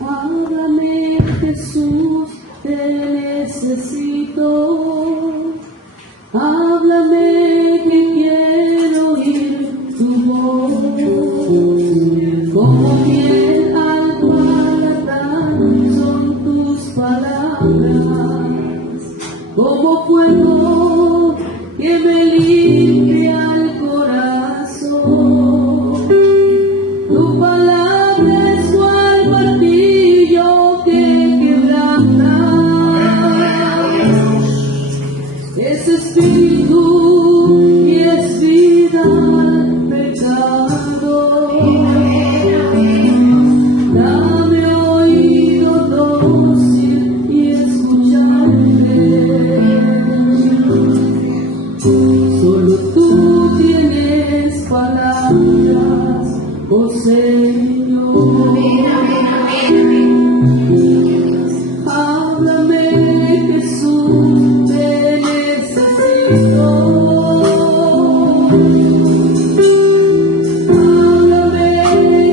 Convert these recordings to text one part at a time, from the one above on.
Háblame, Jesús, te necesito. Háblame, que quiero oír tu voz. Como miel al paladar son tus palabras. Como fuego que me limpia el corazón. Tu palabra es cual martillo que quebranta. Es espíritu y es vida al pecado. Dame oído dócil y escucharé. Solo tú tienes palabras, oh Señor. Háblame, Jesús, te necesito. Háblame,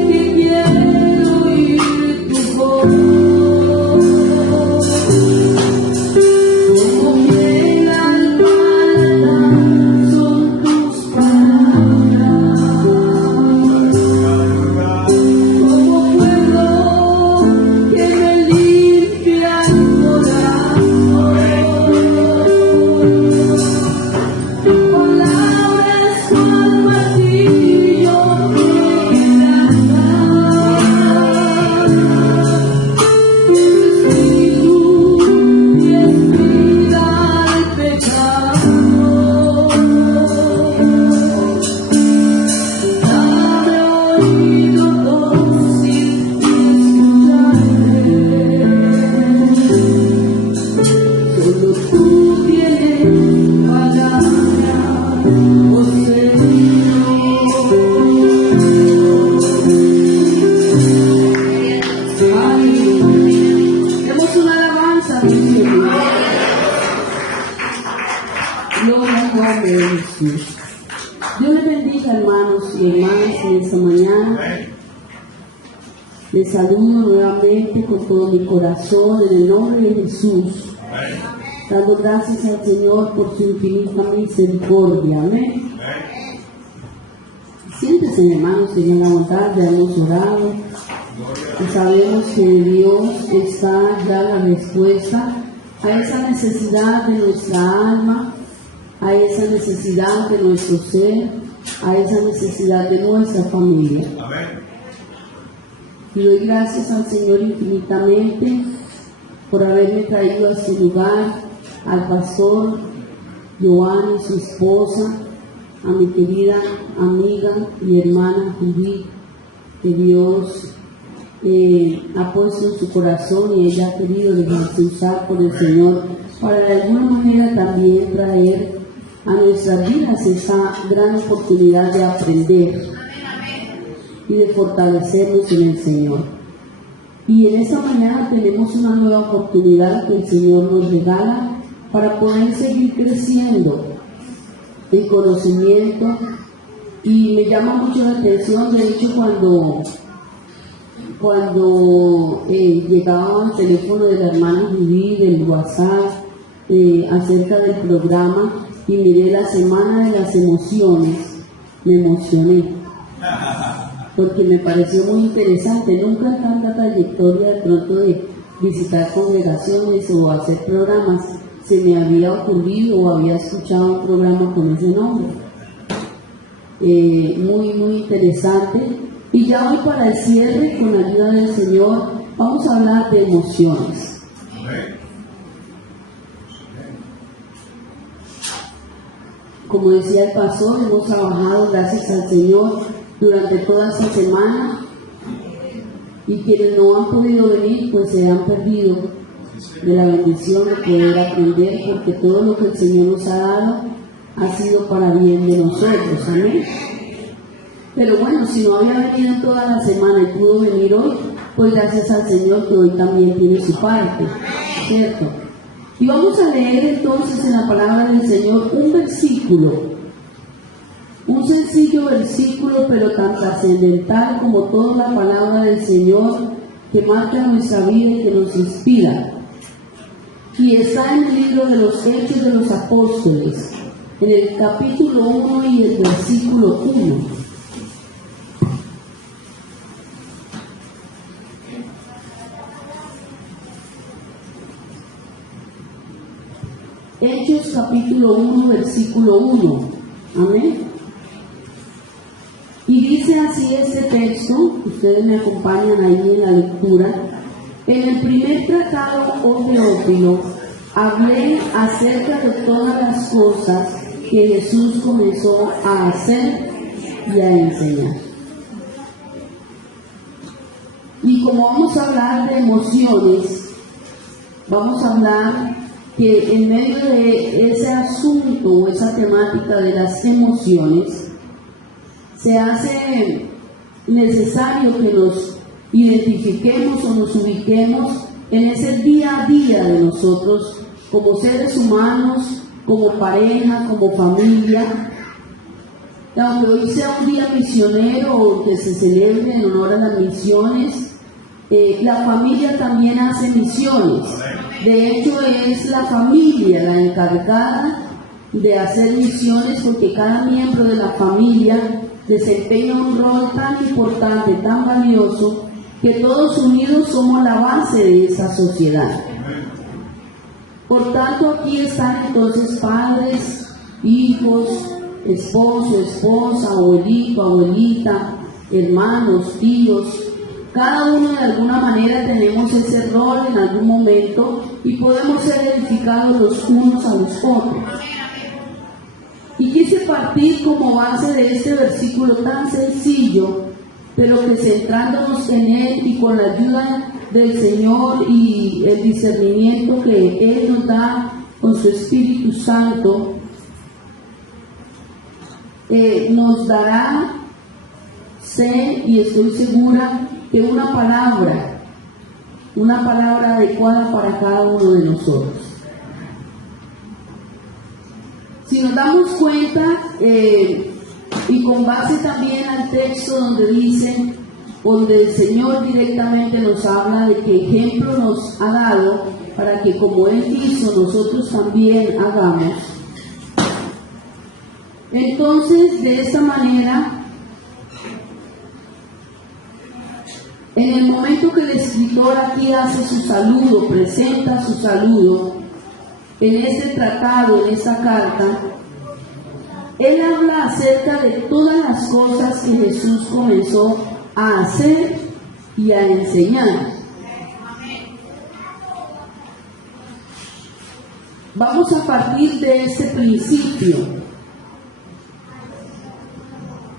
que quiero oír tu voz. Como miel al paladar son tus palabras. Como fuego que me limpia el corazón. Tu palabra es cual martillo que quebranta. Es espíritu y es vida al pecado. Dame oído dócil y escucharé. Solo tú tienes palabras, oh Señor. Aleluya. Demos una alabanza al Señor. Gloria a Jesús. Dios les bendiga, hermanos y hermanas, en esta mañana. Les saludo nuevamente con todo mi corazón en el nombre de Jesús, dando gracias al Señor por su infinita misericordia. Amén. Siéntense, hermanos, en la bondad, ya hemos orado y sabemos que Dios está ya la respuesta a esa necesidad de nuestra alma, a esa necesidad de nuestro ser, a esa necesidad de nuestra familia. Y doy gracias al Señor infinitamente por haberme traído a este lugar, al pastor Joan y su esposa, a mi querida amiga y hermana Judith, que Dios ha puesto en su corazón y ella ha querido dejarse usar por el Señor para de alguna manera también traer a nuestras vidas esa gran oportunidad de aprender y de fortalecernos en el Señor. Y en esta mañana tenemos una nueva oportunidad que el Señor nos regala para poder seguir creciendo en conocimiento. Y me llama mucho la atención, de hecho, cuando llegaba al teléfono de la hermana Judith, el WhatsApp, acerca del programa, y miré la semana de las emociones, me emocioné, porque me pareció muy interesante. Nunca en tanta trayectoria de pronto de visitar congregaciones o hacer programas se me había ocurrido o había escuchado un programa con ese nombre. Muy interesante. Y ya hoy, para el cierre, con la ayuda del Señor, vamos a hablar de emociones. Como decía el pastor, hemos trabajado, gracias al Señor, durante toda esta semana, y quienes no han podido venir pues se han perdido de la bendición de poder aprender, porque todo lo que el Señor nos ha dado ha sido para bien de nosotros. Amén. Pero bueno, si no había venido toda la semana y pudo venir hoy, pues gracias al Señor que hoy también tiene su parte, ¿cierto? Y vamos a leer entonces en la palabra del Señor un versículo, un sencillo versículo, pero tan trascendental como toda la palabra del Señor, que marca nuestra vida y que nos inspira. Y está en el libro de los Hechos de los Apóstoles, en el capítulo 1 y el versículo 1. Hechos capítulo 1, versículo 1. Amén. Y dice así este texto, ustedes me acompañan ahí en la lectura. En el primer tratado, oh Teófilo, hablé acerca de todas las cosas que Jesús comenzó a hacer y a enseñar. Y como vamos a hablar de emociones, vamos a hablar que en medio de ese asunto o esa temática de las emociones, se hace necesario que nos identifiquemos o nos ubiquemos en ese día a día de nosotros como seres humanos, como pareja, como familia. Aunque hoy sea un día misionero o que se celebre en honor a las misiones, la familia también hace misiones. De hecho, es la familia la encargada de hacer misiones, porque cada miembro de la familia desempeña un rol tan importante, tan valioso, que todos unidos somos la base de esa sociedad. Por tanto, aquí están entonces padres, hijos, esposo, esposa, abuelito, abuelita, hermanos, tíos. Cada uno de alguna manera tenemos ese rol en algún momento y podemos ser edificados los unos a los otros. Y quise partir como base de este versículo tan sencillo, pero que centrándonos en él y con la ayuda del Señor y el discernimiento que Él nos da con su Espíritu Santo, nos dará, sé y estoy segura, que una palabra adecuada para cada uno de nosotros. Si nos damos cuenta, y con base también al texto donde el Señor directamente nos habla de qué ejemplo nos ha dado para que como Él hizo, nosotros también hagamos. Entonces, de esta manera, en el momento que el escritor aquí hace su saludo, presenta su saludo, en este tratado, en esta carta, él habla acerca de todas las cosas que Jesús comenzó a hacer y a enseñar. Vamos a partir de ese principio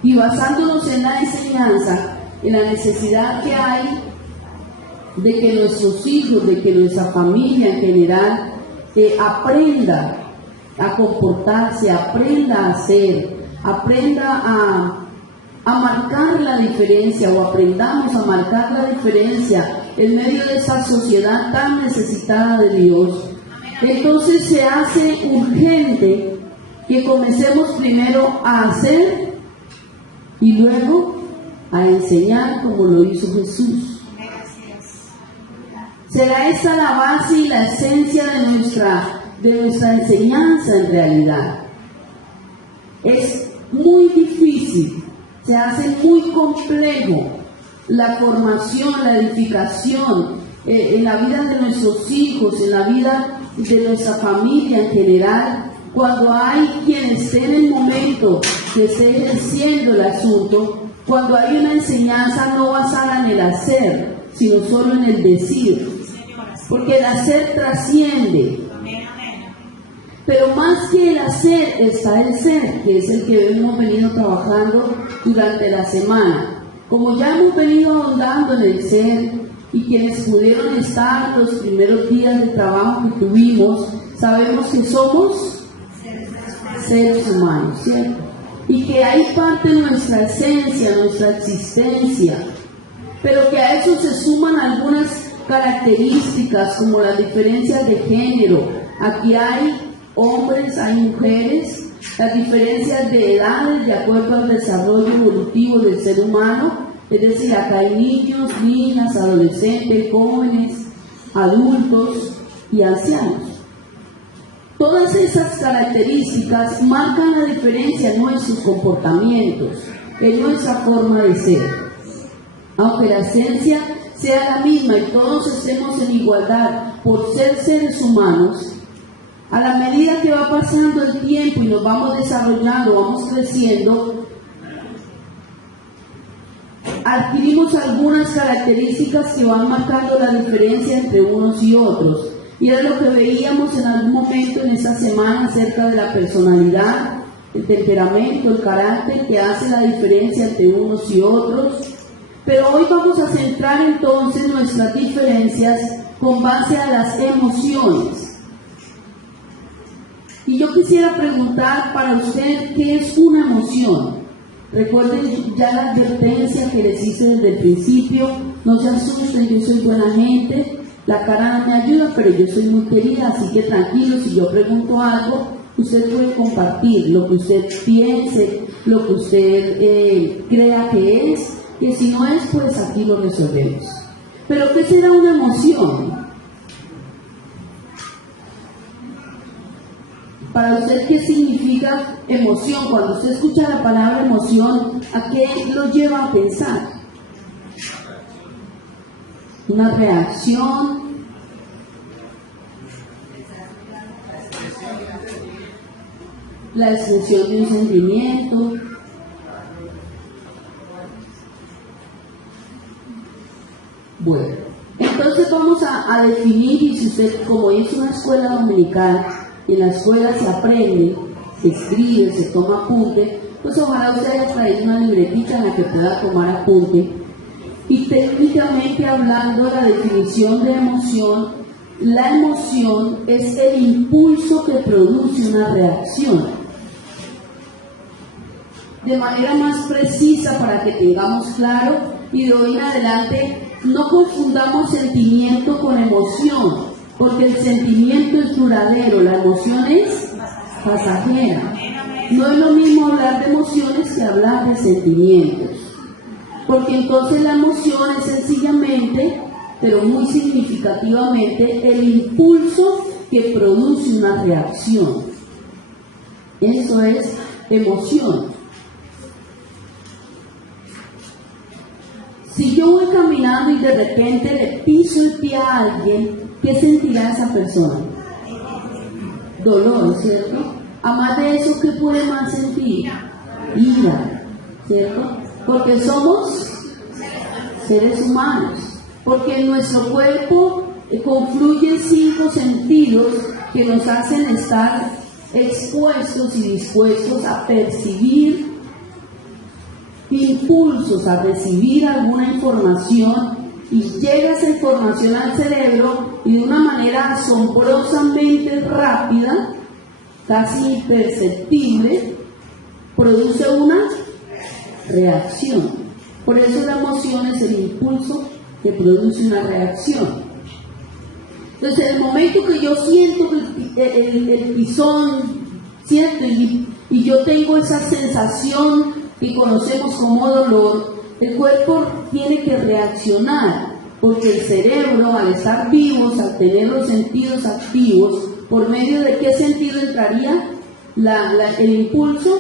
y basándonos en la enseñanza, en la necesidad que hay de que nuestros hijos, de que nuestra familia en general aprenda a comportarse, aprenda a hacer, aprenda a marcar la diferencia, o aprendamos a marcar la diferencia en medio de esa sociedad tan necesitada de Dios. Entonces se hace urgente que comencemos primero a hacer y luego a enseñar como lo hizo Jesús. Será esa la base y la esencia de nuestra enseñanza en realidad. Es muy difícil, se hace muy complejo la formación, la edificación en la vida de nuestros hijos, en la vida de nuestra familia en general, cuando hay quien esté en el momento que esté ejerciendo el asunto, cuando hay una enseñanza no basada en el hacer, sino solo en el decir, porque el hacer trasciende. Pero más que el hacer está el ser, que es el que hemos venido trabajando durante la semana. Como ya hemos venido ahondando en el ser, y quienes pudieron estar los primeros días de trabajo que tuvimos, sabemos que somos seres humanos, ¿cierto? Y que hay parte de nuestra esencia, nuestra existencia, pero que a eso se suman algunas características como las diferencias de género. Aquí hay hombres, hay mujeres, las diferencias de edades de acuerdo al desarrollo evolutivo del ser humano, Es decir, acá hay niños, niñas, adolescentes, jóvenes, adultos y ancianos. Todas esas características marcan la diferencia en nuestros comportamientos, en nuestra forma de ser. Aunque la esencia sea la misma y todos estemos en igualdad por ser seres humanos, a la medida que va pasando el tiempo y nos vamos desarrollando, vamos creciendo, adquirimos algunas características que van marcando la diferencia entre unos y otros. Y era lo que veíamos en algún momento en esta semana acerca de la personalidad, el temperamento, el carácter que hace la diferencia entre unos y otros. Pero hoy vamos a centrar entonces nuestras diferencias con base a las emociones. Y yo quisiera preguntar para usted, ¿qué es una emoción? Recuerden ya la advertencia que les hice desde el principio, no se asusten, yo soy buena gente, la cara no me ayuda, pero yo soy muy querida, así que tranquilo, si yo pregunto algo, usted puede compartir lo que usted piense, lo que usted crea que es, que si no es, pues aquí lo resolvemos. Pero ¿qué será una emoción? Para usted, ¿qué significa emoción? Cuando usted escucha la palabra emoción, ¿a qué lo lleva a pensar? Una reacción, la expresión de un sentimiento. Bueno, entonces vamos a definir, y si usted, como es una escuela dominical, en la escuela se aprende, se escribe, se toma apunte, pues ojalá usted haya traído una libretita en la que pueda tomar apunte. Y técnicamente hablando, la definición de emoción, la emoción es el impulso que produce una reacción. De manera más precisa, para que tengamos claro, y de hoy en adelante no confundamos sentimiento con emoción, porque el sentimiento es duradero, la emoción es pasajera. No es lo mismo hablar de emociones que hablar de sentimientos, porque entonces la emoción es sencillamente, pero muy significativamente, el impulso que produce una reacción. Eso es emoción. Si yo voy caminando y de repente le piso el pie a alguien, ¿qué sentirá esa persona? Dolor, ¿cierto? Además de eso, ¿qué puede más sentir? Ira, ¿cierto? Porque somos seres humanos, porque en nuestro cuerpo confluyen 5 sentidos que nos hacen estar expuestos y dispuestos a percibir impulsos, a recibir alguna información, y llega esa información al cerebro y de una manera asombrosamente rápida, casi imperceptible, produce una reacción. Por eso la emoción es el impulso que produce una reacción. Entonces, en el momento que yo siento el pisón, ¿cierto? Y yo tengo esa sensación que conocemos como dolor, el cuerpo tiene que reaccionar, porque el cerebro, al estar vivos, al tener los sentidos activos, ¿por medio de qué sentido entraría el impulso?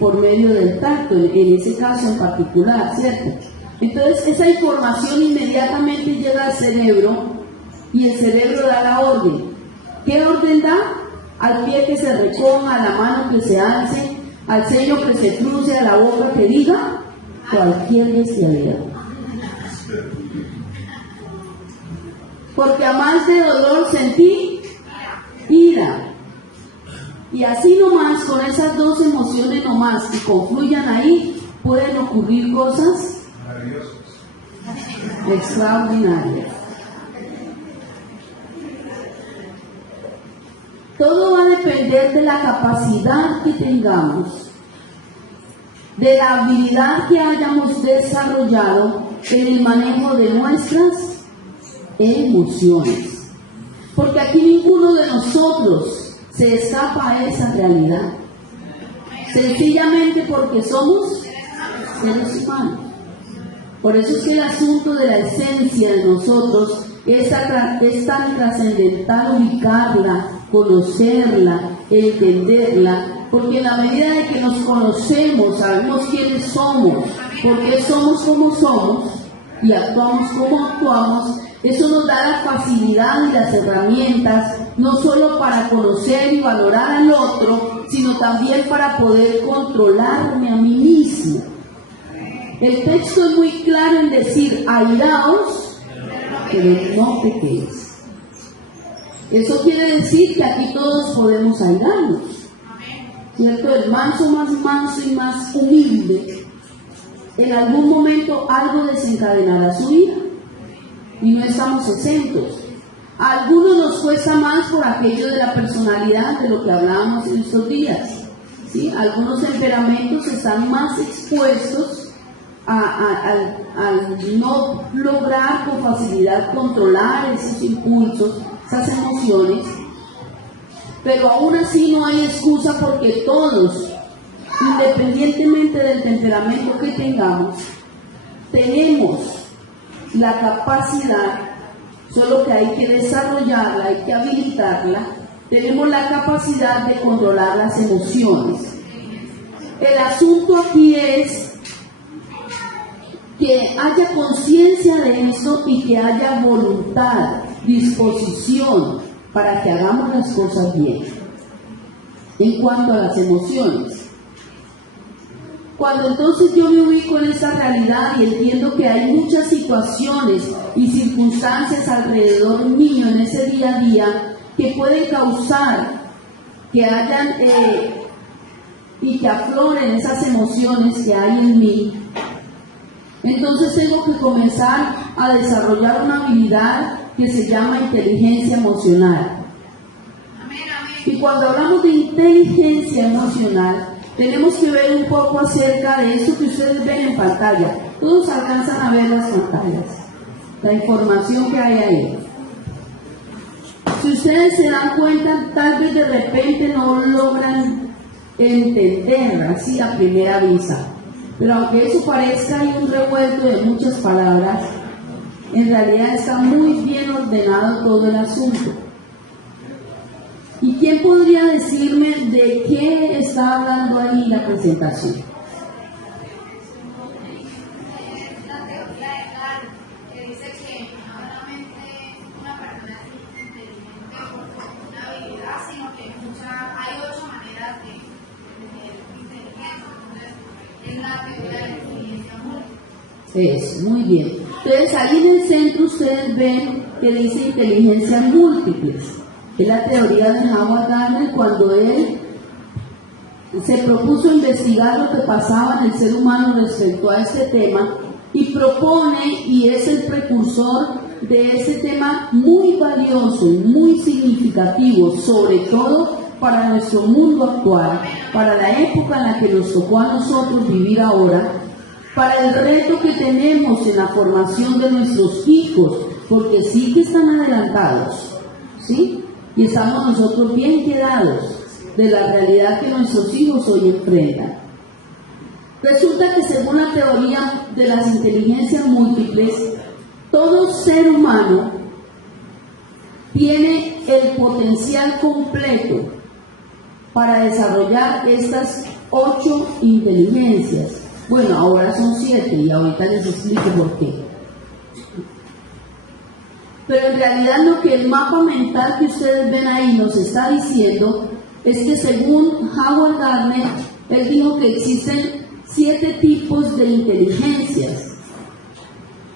Por medio del tacto, en ese caso en particular, ¿cierto? Entonces esa información inmediatamente llega al cerebro y el cerebro da la orden. ¿Qué orden da? Al pie que se recoja, a la mano que se alce, al ceño que se cruce, a la boca que diga cualquier bestialidad. Porque a más de dolor sentí ira. Y así nomás, con esas 2 emociones nomás que confluyan ahí, pueden ocurrir cosas extraordinarias. Todo va a depender de la capacidad que tengamos, de la habilidad que hayamos desarrollado en el manejo de nuestras emociones. Porque aquí ninguno de nosotros se escapa a esa realidad, sencillamente porque somos seres humanos. Por eso es que el asunto de la esencia de nosotros es tan trascendental ubicarla, conocerla, entenderla, porque en la medida de que nos conocemos, sabemos quiénes somos, por qué somos como somos y actuamos como actuamos, eso nos da la facilidad y las herramientas, no solo para conocer y valorar al otro, sino también para poder controlarme a mí mismo. El texto es muy claro en decir, airaos, pero no pequéis. Eso quiere decir que aquí todos podemos airarnos, ¿cierto? El manso más manso y más humilde, en algún momento algo desencadenará su ira, y no estamos exentos. A algunos nos cuesta más por aquello de la personalidad, de lo que hablábamos en estos días, ¿sí? Algunos temperamentos están más expuestos al no lograr con facilidad controlar esos impulsos, esas emociones, pero aún así no hay excusa, porque todos, independientemente del temperamento que tengamos, tenemos la capacidad, solo que hay que desarrollarla, hay que habilitarla, tenemos la capacidad de controlar las emociones. El asunto aquí es que haya conciencia de eso y que haya voluntad, disposición para que hagamos las cosas bien. En cuanto a las emociones, cuando entonces yo me ubico en esta realidad y entiendo que hay muchas situaciones y circunstancias alrededor mío en ese día a día que pueden causar que hayan y que afloren esas emociones que hay en mí, entonces tengo que comenzar a desarrollar una habilidad que se llama inteligencia emocional. Y cuando hablamos de inteligencia emocional, tenemos que ver un poco acerca de eso que ustedes ven en pantalla. Todos alcanzan a ver las pantallas, la información que hay ahí. Si ustedes se dan cuenta, tal vez de repente no logran entender así a primera vista. Pero aunque eso parezca hay un revuelto de muchas palabras, en realidad está muy bien ordenado todo el asunto. ¿Y quién podría decirme de qué está hablando ahí la presentación? La teoría de Gard, que dice que no solamente una persona es inteligente por una habilidad, sino que hay 8 maneras de tener inteligencia. Entonces, es la teoría de la inteligencia múltiple. Es, muy bien. Entonces, ahí en el centro ustedes ven que dice inteligencias múltiples. Es la teoría de Howard Gardner, cuando él se propuso investigar lo que pasaba en el ser humano respecto a este tema, y propone, y es el precursor de ese tema muy valioso y muy significativo, sobre todo para nuestro mundo actual, para la época en la que nos tocó a nosotros vivir ahora, para el reto que tenemos en la formación de nuestros hijos, porque sí que están adelantados, ¿sí? Y estamos nosotros bien quedados de la realidad que nuestros hijos hoy enfrentan. Resulta que según la teoría de las inteligencias múltiples, todo ser humano tiene el potencial completo para desarrollar estas 8 inteligencias. Bueno, ahora son 7 y ahorita les explico por qué. Pero en realidad lo que el mapa mental que ustedes ven ahí nos está diciendo es que según Howard Gardner, él dijo que existen 7 tipos de inteligencias,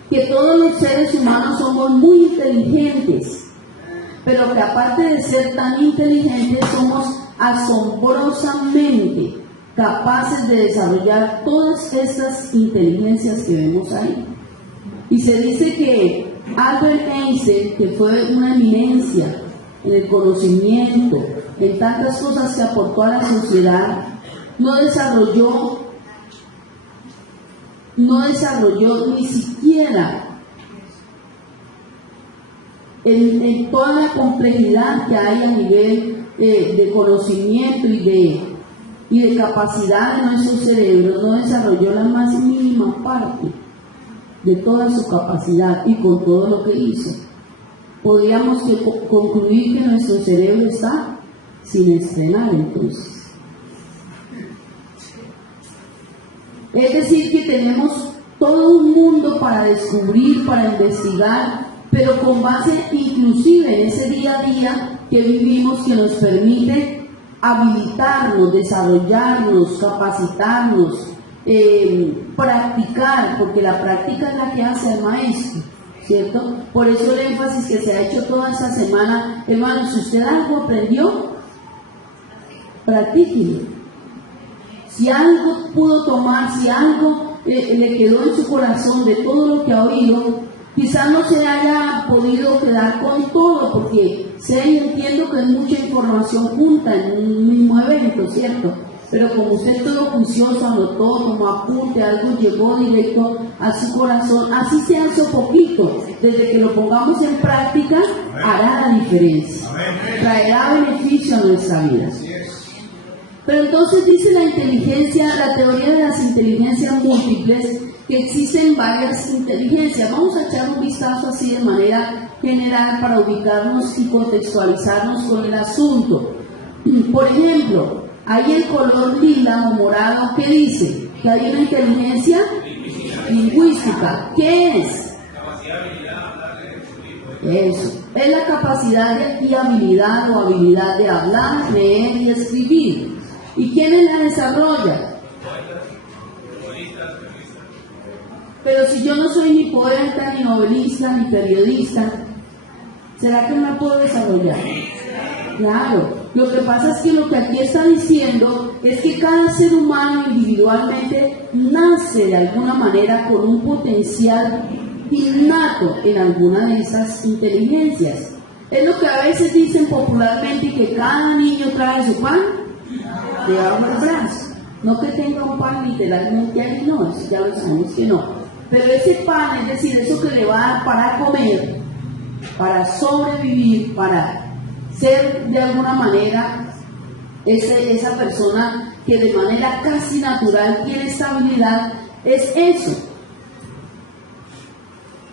que todos los seres humanos somos muy inteligentes, pero que aparte de ser tan inteligentes somos asombrosamente capaces de desarrollar todas estas inteligencias que vemos ahí. Y se dice que Albert Einstein, que fue una eminencia en el conocimiento, en tantas cosas que aportó a la sociedad, no desarrolló ni siquiera en toda la complejidad que hay a nivel de conocimiento y de capacidad de nuestro cerebro, no desarrolló la más mínima parte de toda su capacidad y con todo lo que hizo, podríamos concluir que nuestro cerebro está sin estrenar entonces. Es decir, que tenemos todo un mundo para descubrir, para investigar, pero con base inclusive en ese día a día que vivimos, que nos permite habilitarnos, desarrollarnos, capacitarnos, practicar, porque la práctica es la que hace al maestro, ¿cierto? Por eso el énfasis que se ha hecho toda esta semana, hermanos, si usted algo aprendió, practíquelo. Si algo pudo tomar, si algo le quedó en su corazón de todo lo que ha oído, quizás no se haya podido quedar con todo, porque sé y entiendo que hay mucha información junta en un mismo evento, ¿cierto? Pero como usted todo juicioso, anotó, tomó apunte, algo llegó directo a su corazón, así sea eso poquito, desde que lo pongamos en práctica, hará la diferencia, traerá beneficio a nuestra vida. Pero entonces dice la inteligencia, la teoría de las inteligencias múltiples, que existen varias inteligencias. Vamos a echar un vistazo así de manera general para ubicarnos y contextualizarnos con el asunto. Por ejemplo, hay el color lila o morado que dice que hay una inteligencia lingüística. ¿Qué es? Eso, es la capacidad y habilidad o habilidad de hablar, leer y escribir. ¿Y quiénes la desarrollan? Pero si yo no soy ni poeta, ni novelista, ni periodista, ¿será que me puedo desarrollar? Claro, lo que pasa es que lo que aquí está diciendo es que cada ser humano individualmente nace de alguna manera con un potencial innato en alguna de esas inteligencias. Es lo que a veces dicen popularmente, que cada niño trae su pan debajo del brazo. No que tenga un pan literalmente ahí, no, eso ya lo sabemos que no. Pero ese pan, es decir, eso que le va a dar para comer, para sobrevivir, para ser de alguna manera esa persona que de manera casi natural tiene esta habilidad, es eso.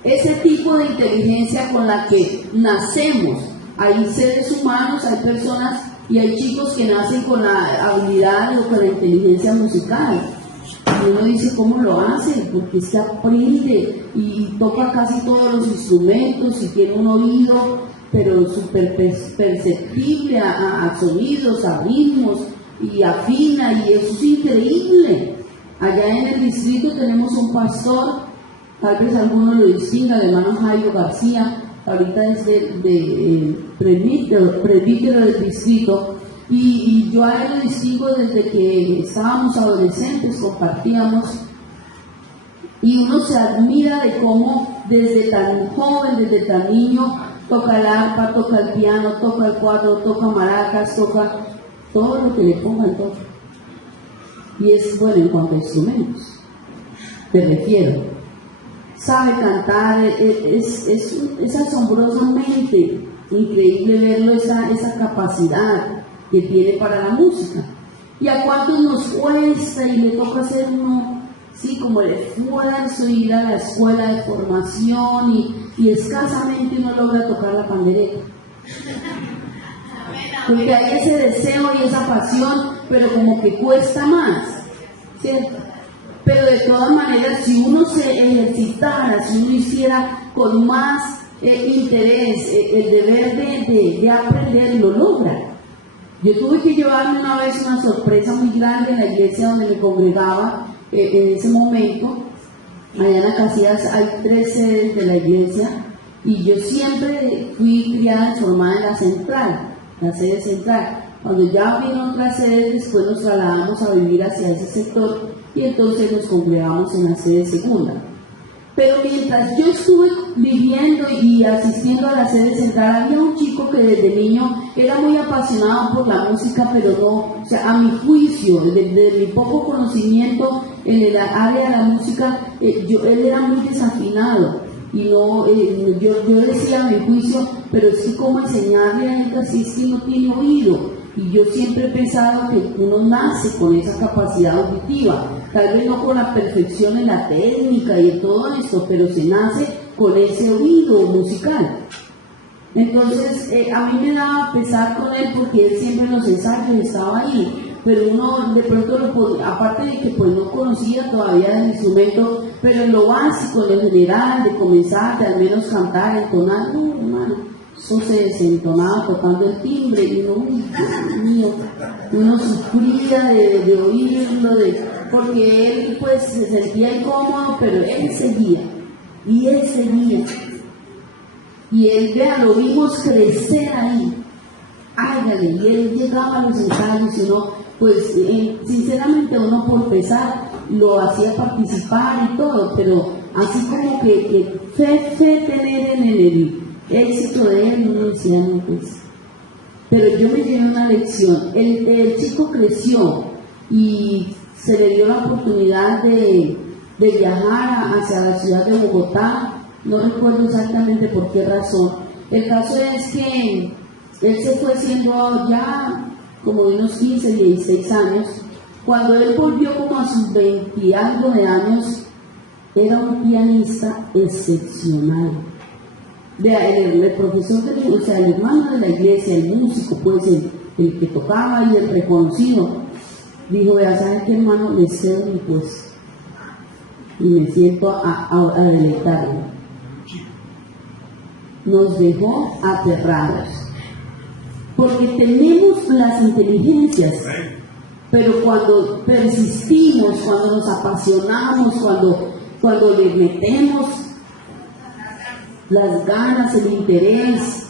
Ese tipo de inteligencia con la que nacemos. Hay seres humanos, hay personas y hay chicos que nacen con la habilidad o con la inteligencia musical. Y uno dice, ¿cómo lo hace? Porque es que aprende y toca casi todos los instrumentos y tiene un oído, pero súper perceptible a sonidos, a ritmos, y afina, y eso es increíble. Allá en el distrito tenemos un pastor, tal vez alguno lo distinga, el hermano Jairo García, ahorita es de presbítero del distrito, y yo a él lo distingo desde que estábamos adolescentes, compartíamos, y uno se admira de cómo desde tan joven, desde tan niño, toca el arpa, toca el piano, toca el cuatro, toca maracas, toca todo lo que le pongan, toca. Y es bueno en cuanto a instrumentos, me refiero. Sabe cantar, es asombrosamente increíble verlo, esa capacidad que tiene para la música. ¿Y a cuántos nos cuesta y le toca hacer uno, sí, como el esfuerzo, ir a la escuela de formación y escasamente uno logra tocar la pandereta? Porque hay ese deseo y esa pasión, pero como que cuesta más, ¿cierto? Pero de todas maneras, si uno se ejercitara, si uno hiciera con más interés el deber de aprender, lo logra. Yo tuve que llevarme una vez una sorpresa muy grande en la iglesia donde me congregaba en ese momento. Allá en Acacias hay 3 sedes de la iglesia y yo siempre fui criada y formada en la central, la sede central. Cuando ya vino otras sedes, después nos trasladamos a vivir hacia ese sector y entonces nos congregamos en la sede segunda. Pero mientras yo estuve viviendo y asistiendo a la sede central, había un chico que desde niño era muy apasionado por la música, pero no, o sea, a mi juicio, desde mi poco conocimiento en el área de la música, él era muy desafinado. Y no, yo decía a mi juicio, pero es que cómo enseñarle a él así es que no tiene oído. Y yo siempre he pensado que uno nace con esa capacidad auditiva. tal vez no con la perfección en la técnica y en todo esto, pero se nace con ese oído musical. Entonces, a mí me daba pesar con él porque él siempre en los ensayos estaba ahí, pero uno de pronto, aparte de que pues no conocía todavía el instrumento, pero en lo básico, en lo general, de comenzar, de al menos cantar, entonar, no, hermano, eso se desentonaba tocando el timbre y uno, uy, Dios mío, uno sufría de oírlo, porque él pues se sentía incómodo, pero él seguía, y él seguía. Y él, vea, lo vimos crecer ahí, hágale, y él llegaba a los ensayos y uno, pues sinceramente uno por pesar lo hacía participar y todo, pero así como que fe tener en el éxito de él, uno decía, no, pues. Pero yo me llevé una lección, el chico creció y se le dio la oportunidad de viajar hacia la ciudad de Bogotá. No recuerdo exactamente por qué razón. El caso es que él se fue siendo ya como de unos 15, 16 años. Cuando él volvió como a sus 20 y algo de años, era un pianista excepcional. Vea, el profesor, o sea, el hermano de la iglesia, el músico, pues el que tocaba y el reconocido, dijo, vea, ¿saben qué, hermano? Le cedo mi puesto y me siento a deleitarme. Nos dejó aterrados, porque tenemos las inteligencias, pero cuando persistimos, cuando nos apasionamos, cuando le metemos las ganas, el interés,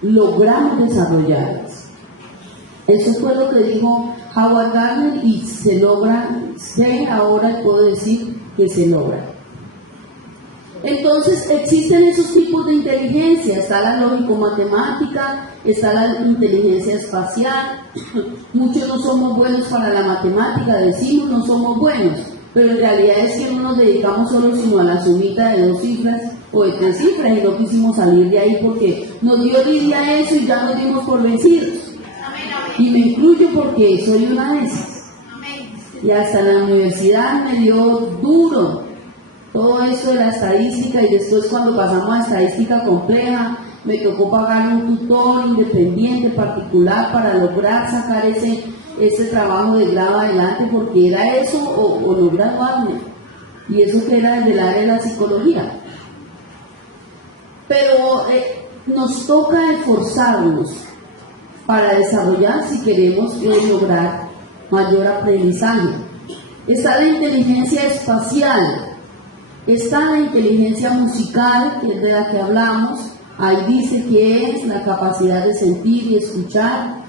logramos desarrollarlas. Eso fue lo que dijo Howard Gardner y se logra, ahora puedo decir que se logra. Entonces existen esos tipos de inteligencia, está la lógico-matemática, está la inteligencia espacial. Muchos no somos buenos para la matemática, decimos no somos buenos, pero en realidad es que no nos dedicamos solo sino a la sumita de 2 cifras o de 3 cifras y no quisimos salir de ahí porque nos dio lidia eso y ya nos dimos por vencidos. Y me incluyo porque soy una de esas. Y hasta la universidad me dio duro todo eso de la estadística y después cuando pasamos a estadística compleja me tocó pagar un tutor independiente particular para lograr sacar ese trabajo de grado adelante porque era eso o no graduarme y eso que era desde el área de la psicología. Pero nos toca esforzarnos para desarrollar si queremos lograr mayor aprendizaje. Está la inteligencia espacial. Está la inteligencia musical, que es de la que hablamos, ahí dice que es la capacidad de sentir y escuchar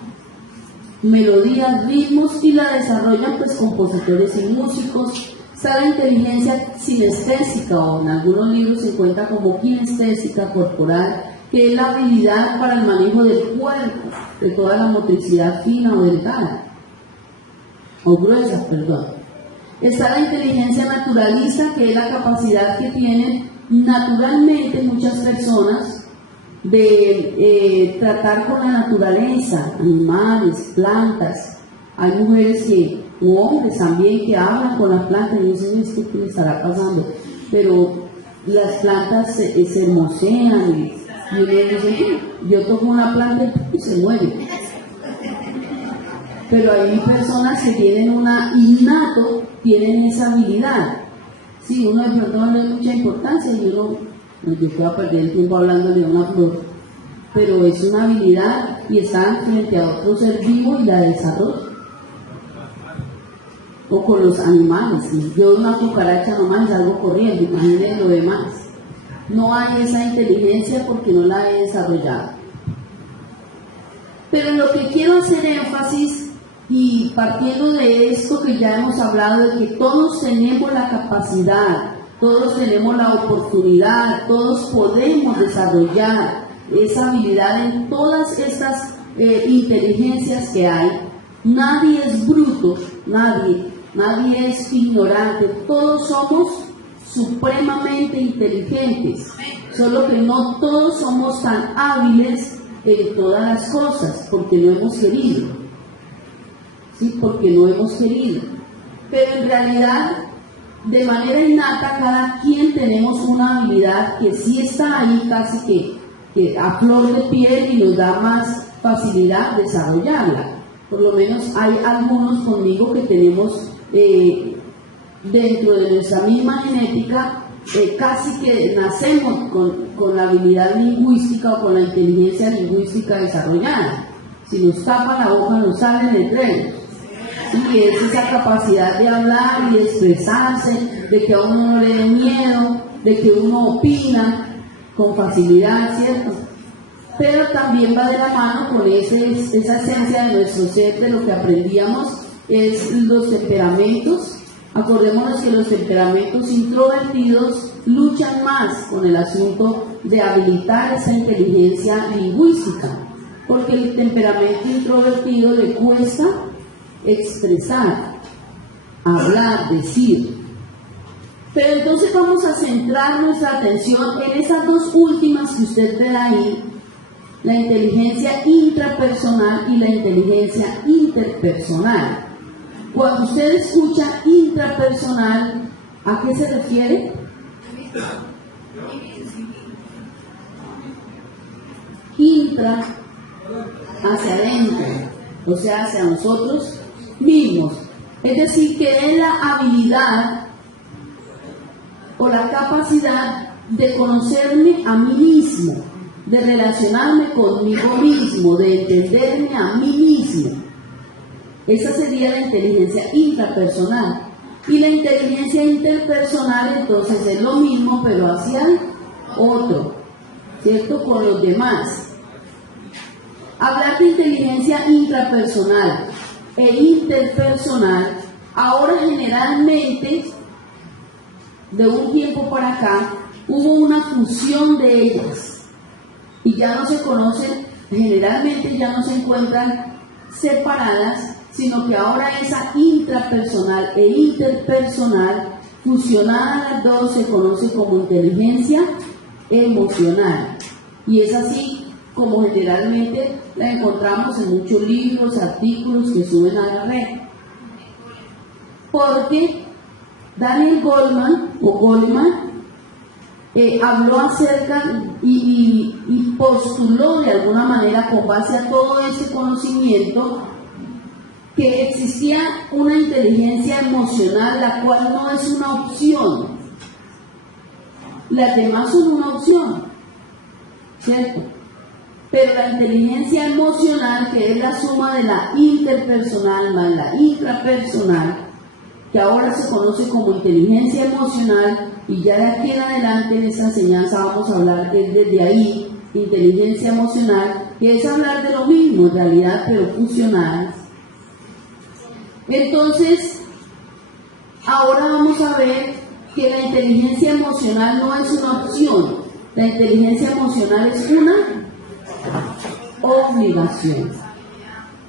melodías, ritmos y la desarrollan pues compositores y músicos. Está la inteligencia sinestésica o en algunos libros se cuenta como kinestésica corporal, que es la habilidad para el manejo del cuerpo, de toda la motricidad fina o delgada, o gruesa, perdón. Está la inteligencia naturalista, que es la capacidad que tienen naturalmente muchas personas de tratar con la naturaleza, animales, plantas. Hay mujeres o hombres también que hablan con las plantas y dicen, ¿esto qué le estará pasando? Pero las plantas se hermosean y uno dice, yo toco una planta y se muere. Pero hay personas que tienen tienen esa habilidad. Sí, uno de pronto no le da mucha importancia y yo puedo perder el tiempo hablando de una flor, pero es una habilidad y está frente a otro ser vivo y la desarrolla. O con los animales, ¿sí? Yo una cucaracha nomás salgo corriendo, imagínense lo demás. No hay esa inteligencia porque no la he desarrollado. Pero lo que quiero hacer énfasis, y partiendo de esto que ya hemos hablado, de que todos tenemos la capacidad, todos tenemos la oportunidad, todos podemos desarrollar esa habilidad en todas estas inteligencias que hay. Nadie es bruto, nadie es ignorante, todos somos supremamente inteligentes, solo que no todos somos tan hábiles en todas las cosas, porque no hemos querido. Sí, porque no hemos querido. pero en realidad, de manera innata, cada quien tenemos una habilidad que sí está ahí casi que a flor de piel y nos da más facilidad desarrollarla. Por lo menos hay algunos conmigo que tenemos dentro de nuestra misma genética, casi que nacemos con la habilidad lingüística o con la inteligencia lingüística desarrollada. Si nos tapan la boca nos salen letreros. Sí, es esa capacidad de hablar y de expresarse, de que a uno no le dé miedo, de que uno opina con facilidad, ¿cierto? Pero también va de la mano con esa esencia de nuestro ser, de lo que aprendíamos, es los temperamentos. Acordémonos que los temperamentos introvertidos luchan más con el asunto de habilitar esa inteligencia lingüística, porque el temperamento introvertido le cuesta expresar, hablar, decir. Pero entonces vamos a centrar nuestra atención en esas dos últimas que usted ve ahí, la inteligencia intrapersonal y la inteligencia interpersonal. Cuando usted escucha intrapersonal, ¿a qué se refiere? Intra, hacia adentro, o sea, hacia nosotros mismos. Es decir, que es la habilidad o la capacidad de conocerme a mí mismo, de relacionarme conmigo mismo, de entenderme a mí mismo. Esa sería la inteligencia intrapersonal. Y la inteligencia interpersonal entonces es lo mismo, pero hacia el otro, ¿cierto? Con los demás. Hablar de inteligencia intrapersonal e interpersonal, ahora generalmente, de un tiempo para acá, hubo una fusión de ellas y ya no se conocen, generalmente ya no se encuentran separadas, sino que ahora esa intrapersonal e interpersonal, fusionada las dos, se conoce como inteligencia emocional. Y es así como generalmente la encontramos en muchos libros, artículos que suben a la red. Porque Daniel Goleman habló acerca y postuló de alguna manera, con base a todo ese conocimiento, que existía una inteligencia emocional, la cual no es una opción. Las demás son una opción, ¿cierto? Pero la inteligencia emocional, que es la suma de la interpersonal más la intrapersonal, que ahora se conoce como inteligencia emocional, y ya de aquí en adelante en esta enseñanza vamos a hablar desde ahí, inteligencia emocional, que es hablar de lo mismo en realidad, pero fusionadas. Entonces, ahora vamos a ver que la inteligencia emocional no es una opción, la inteligencia emocional es una obligación,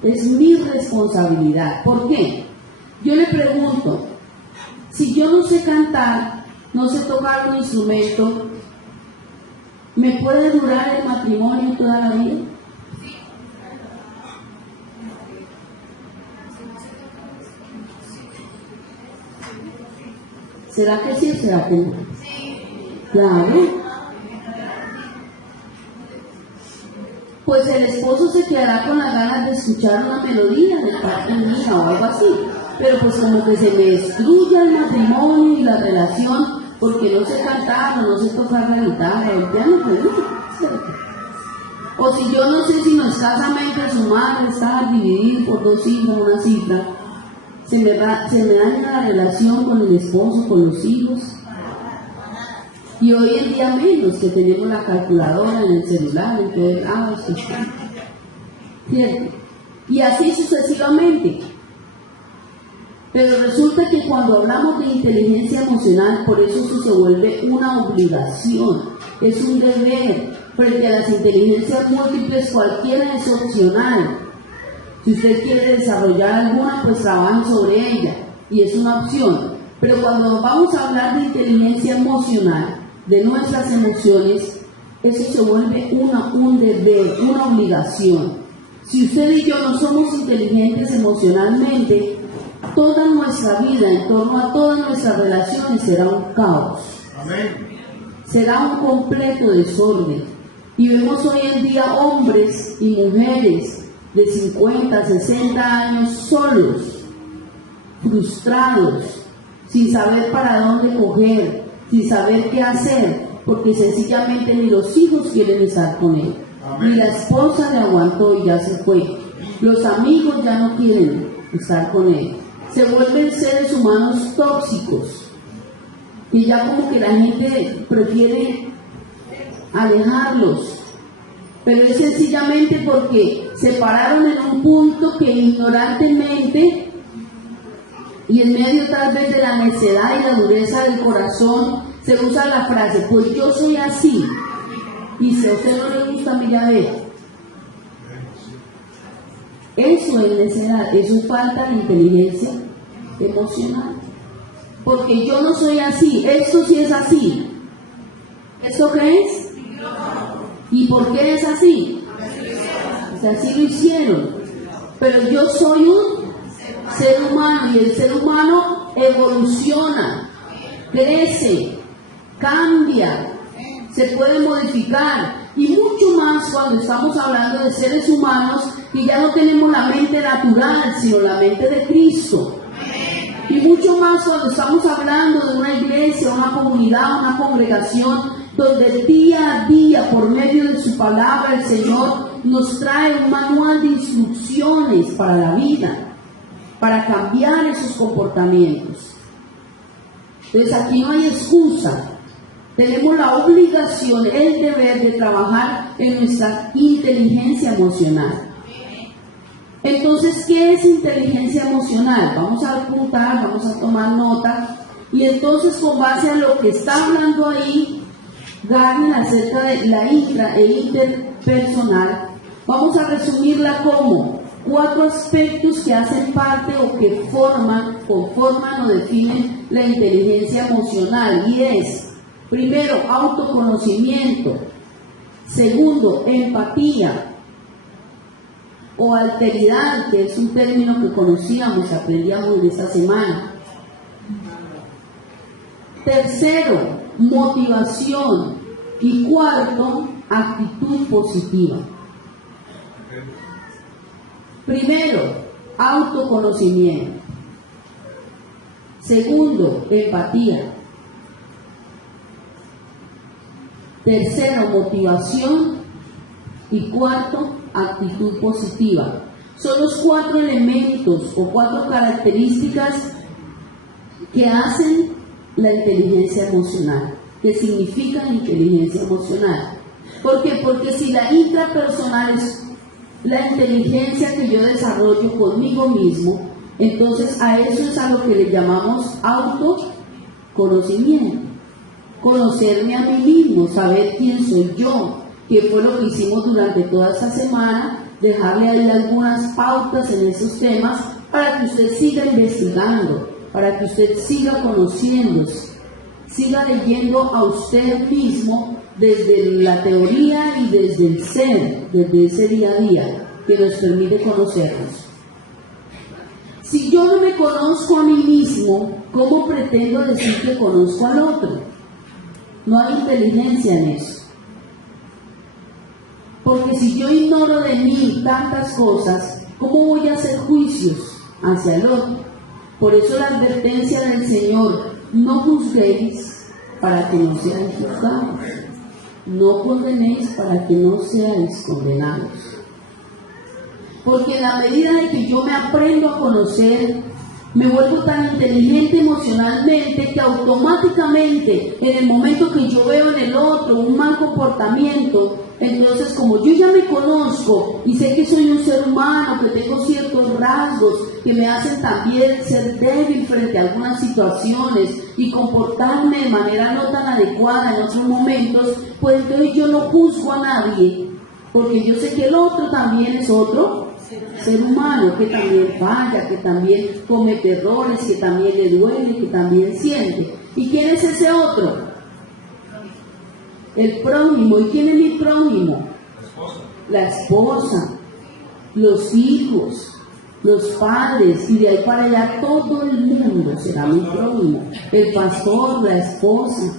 es mi responsabilidad. ¿Por qué? Yo le pregunto, si yo no sé cantar, no sé tocar un instrumento, ¿me puede durar el matrimonio toda la vida? ¿Será que sí o será que no? Claro. Pues el esposo se quedará con las ganas de escuchar una melodía de parte mía o algo así, pero pues como que se me destruya el matrimonio y la relación porque no sé cantar o no sé tocar la guitarra o el piano, ¿cierto? O si yo no sé si no escasamente sumar, restar, dividir por dos cifras una cifra, se me daña la relación con el esposo, con los hijos. Y hoy en día menos, que tenemos la calculadora en el celular, en todo el ¿cierto? Y así sucesivamente. Pero resulta que cuando hablamos de inteligencia emocional, por eso se vuelve una obligación, es un deber. Frente a las inteligencias múltiples, cualquiera es opcional. Si usted quiere desarrollar alguna, pues trabaje sobre ella, y es una opción. Pero cuando vamos a hablar de inteligencia emocional, de nuestras emociones, eso se vuelve un deber, una obligación. Si usted y yo no somos inteligentes emocionalmente, toda nuestra vida, en torno a todas nuestras relaciones, será un caos. Amén. Será un completo desorden. Y vemos hoy en día hombres y mujeres de 50, 60 años solos, frustrados, sin saber para dónde coger, sin saber qué hacer, porque sencillamente ni los hijos quieren estar con él, ni la esposa le aguantó y ya se fue, los amigos ya no quieren estar con él, se vuelven seres humanos tóxicos, que ya como que la gente prefiere alejarlos, pero es sencillamente porque se pararon en un punto que ignorantemente y en medio tal vez de la necedad y la dureza del corazón se usa la frase, pues yo soy así, y si a usted no le gusta, mira a ver. Eso es necedad, eso falta de inteligencia emocional, porque yo no soy así, esto sí es así. ¿Esto qué es? ¿Y por qué es así? O sea, así lo hicieron. Pero yo soy un ser humano y el ser humano evoluciona, crece, cambia, se puede modificar. Y mucho más cuando estamos hablando de seres humanos que ya no tenemos la mente natural, sino la mente de Cristo. Y mucho más cuando estamos hablando de una iglesia, una comunidad, una congregación, donde día a día, por medio de su palabra, el Señor nos trae un manual de instrucciones para la vida, para cambiar esos comportamientos. Entonces aquí no hay excusa. Tenemos la obligación, el deber de trabajar en nuestra inteligencia emocional. Entonces, ¿qué es inteligencia emocional? Vamos a apuntar, vamos a tomar nota, y entonces con base a lo que está hablando ahí Gardner acerca de la intra e interpersonal, vamos a resumirla como 4 aspectos que hacen parte o que conforman o definen la inteligencia emocional, y es: primero, autoconocimiento; segundo, empatía o alteridad, que es un término que conocíamos, aprendíamos en esta semana; tercero, motivación; y cuarto, actitud positiva. Primero, autoconocimiento; segundo, empatía; tercero, motivación; y cuarto, actitud positiva. Son los 4 elementos o 4 características que hacen la inteligencia emocional, que significa inteligencia emocional. ¿Por qué? Porque si la intrapersonal es la inteligencia que yo desarrollo conmigo mismo, entonces a eso es a lo que le llamamos autoconocimiento. Conocerme a mí mismo, saber quién soy yo, que fue lo que hicimos durante toda esta semana, dejarle ahí algunas pautas en esos temas para que usted siga investigando, para que usted siga conociéndose, siga leyendo a usted mismo desde la teoría y desde el ser, desde ese día a día que nos permite conocernos. Si yo no me conozco a mí mismo, ¿cómo pretendo decir que conozco al otro? No hay inteligencia en eso. Porque si yo ignoro de mí tantas cosas, ¿cómo voy a hacer juicios hacia el otro? Por eso la advertencia del Señor: no juzguéis para que no seáis juzgados, no condenéis para que no seáis condenados. Porque en la medida de que yo me aprendo a conocer, me vuelvo tan inteligente emocionalmente que automáticamente, en el momento que yo veo en el otro un mal comportamiento, entonces como yo ya me conozco y sé que soy un ser humano, que tengo ciertos rasgos que me hacen también ser débil frente a algunas situaciones y comportarme de manera no tan adecuada en otros momentos, pues entonces yo no juzgo a nadie, porque yo sé que el otro también es otro ser humano, que también falla, que también comete errores, que también le duele, que también siente. ¿Y quién es ese otro? El prójimo. ¿Y quién es mi prójimo? La esposa, los hijos, los padres, y de ahí para allá todo el mundo será mi prójimo. El pastor, la esposa,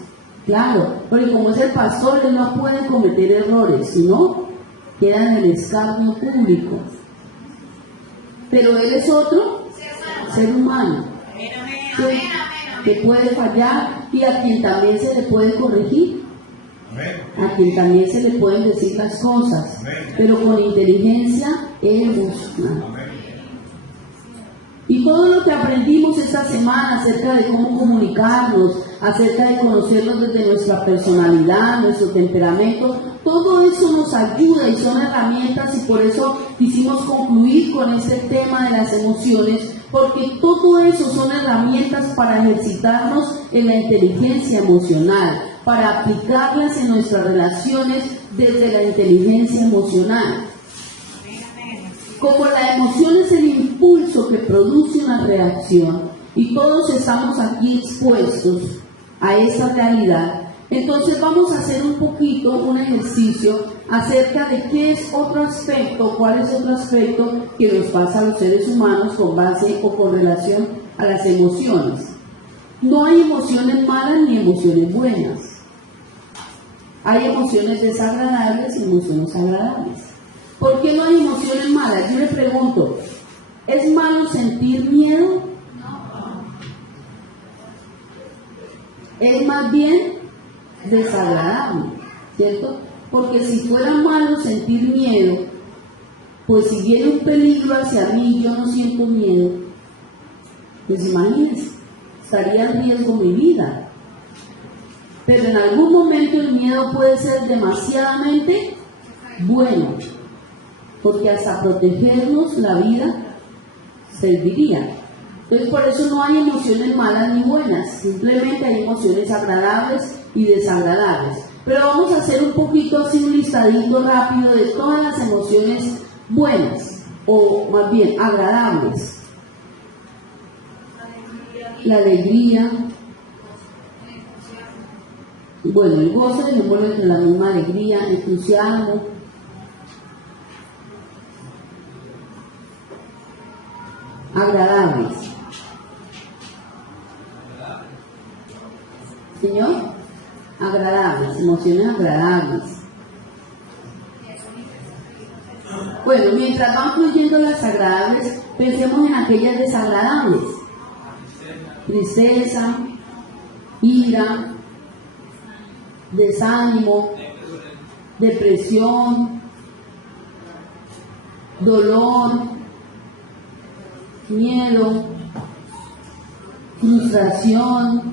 claro, porque como es el pastor, él no puede cometer errores, sino queda en el escarnio público. Pero él es otro ser humano que puede fallar y a quien también se le puede corregir, a quien también se le pueden decir las cosas, pero con inteligencia emocional. Y todo lo que aprendimos esta semana acerca de cómo comunicarnos, acerca de conocernos desde nuestra personalidad, nuestro temperamento, todo eso nos ayuda y son herramientas, y por eso quisimos concluir con este tema de las emociones, porque todo eso son herramientas para ejercitarnos en la inteligencia emocional, para aplicarlas en nuestras relaciones desde la inteligencia emocional. Como la emoción es el impulso que produce una reacción y todos estamos aquí expuestos a esa realidad, entonces vamos a hacer un ejercicio acerca de qué es otro aspecto, cuál es otro aspecto que nos pasa a los seres humanos con base o con relación a las emociones. No hay emociones malas ni emociones buenas. Hay emociones desagradables y emociones agradables. ¿Por qué no hay emociones malas? Yo le pregunto, ¿es malo sentir miedo? Es más bien desagradable, ¿cierto? Porque si fuera malo sentir miedo, pues si viene un peligro hacia mí y yo no siento miedo, pues imagínense, estaría en riesgo mi vida. Pero en algún momento el miedo puede ser demasiadamente bueno, porque hasta protegernos la vida serviría. Entonces por eso no hay emociones malas ni buenas, simplemente hay emociones agradables y desagradables. Pero vamos a hacer un poquito así un listadito rápido de todas las emociones buenas, o más bien agradables. La alegría, bueno, el gozo, dejémoslo entre la misma alegría, entusiasmo, agradables. Señor, agradables, emociones agradables. Bueno, mientras van fluyendo las agradables, pensemos en aquellas desagradables. Tristeza, ira, desánimo, depresión, dolor, miedo, frustración.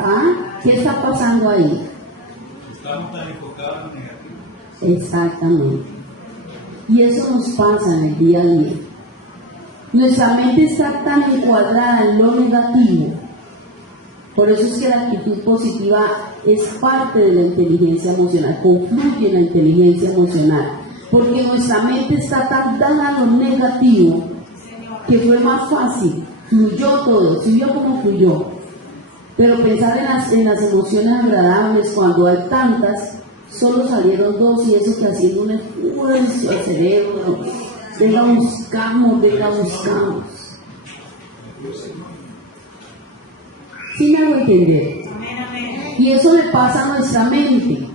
¿Ah? ¿Qué está pasando ahí? Estamos tan enfocados en negativo. Exactamente. Y eso nos pasa en el día a día. Nuestra mente está tan encuadrada en lo negativo. Por eso es que la actitud positiva es parte de la inteligencia emocional, confluye en la inteligencia emocional. Porque nuestra mente está tan dada a lo negativo que fue más fácil, fluyó todo, fluyó como fluyó. Pero pensar en las emociones agradables, cuando hay tantas, solo salieron dos, y eso que haciendo un esfuerzo al cerebro, venga buscamos. ¿Sí me hago entender? Y eso le pasa a nuestra mente.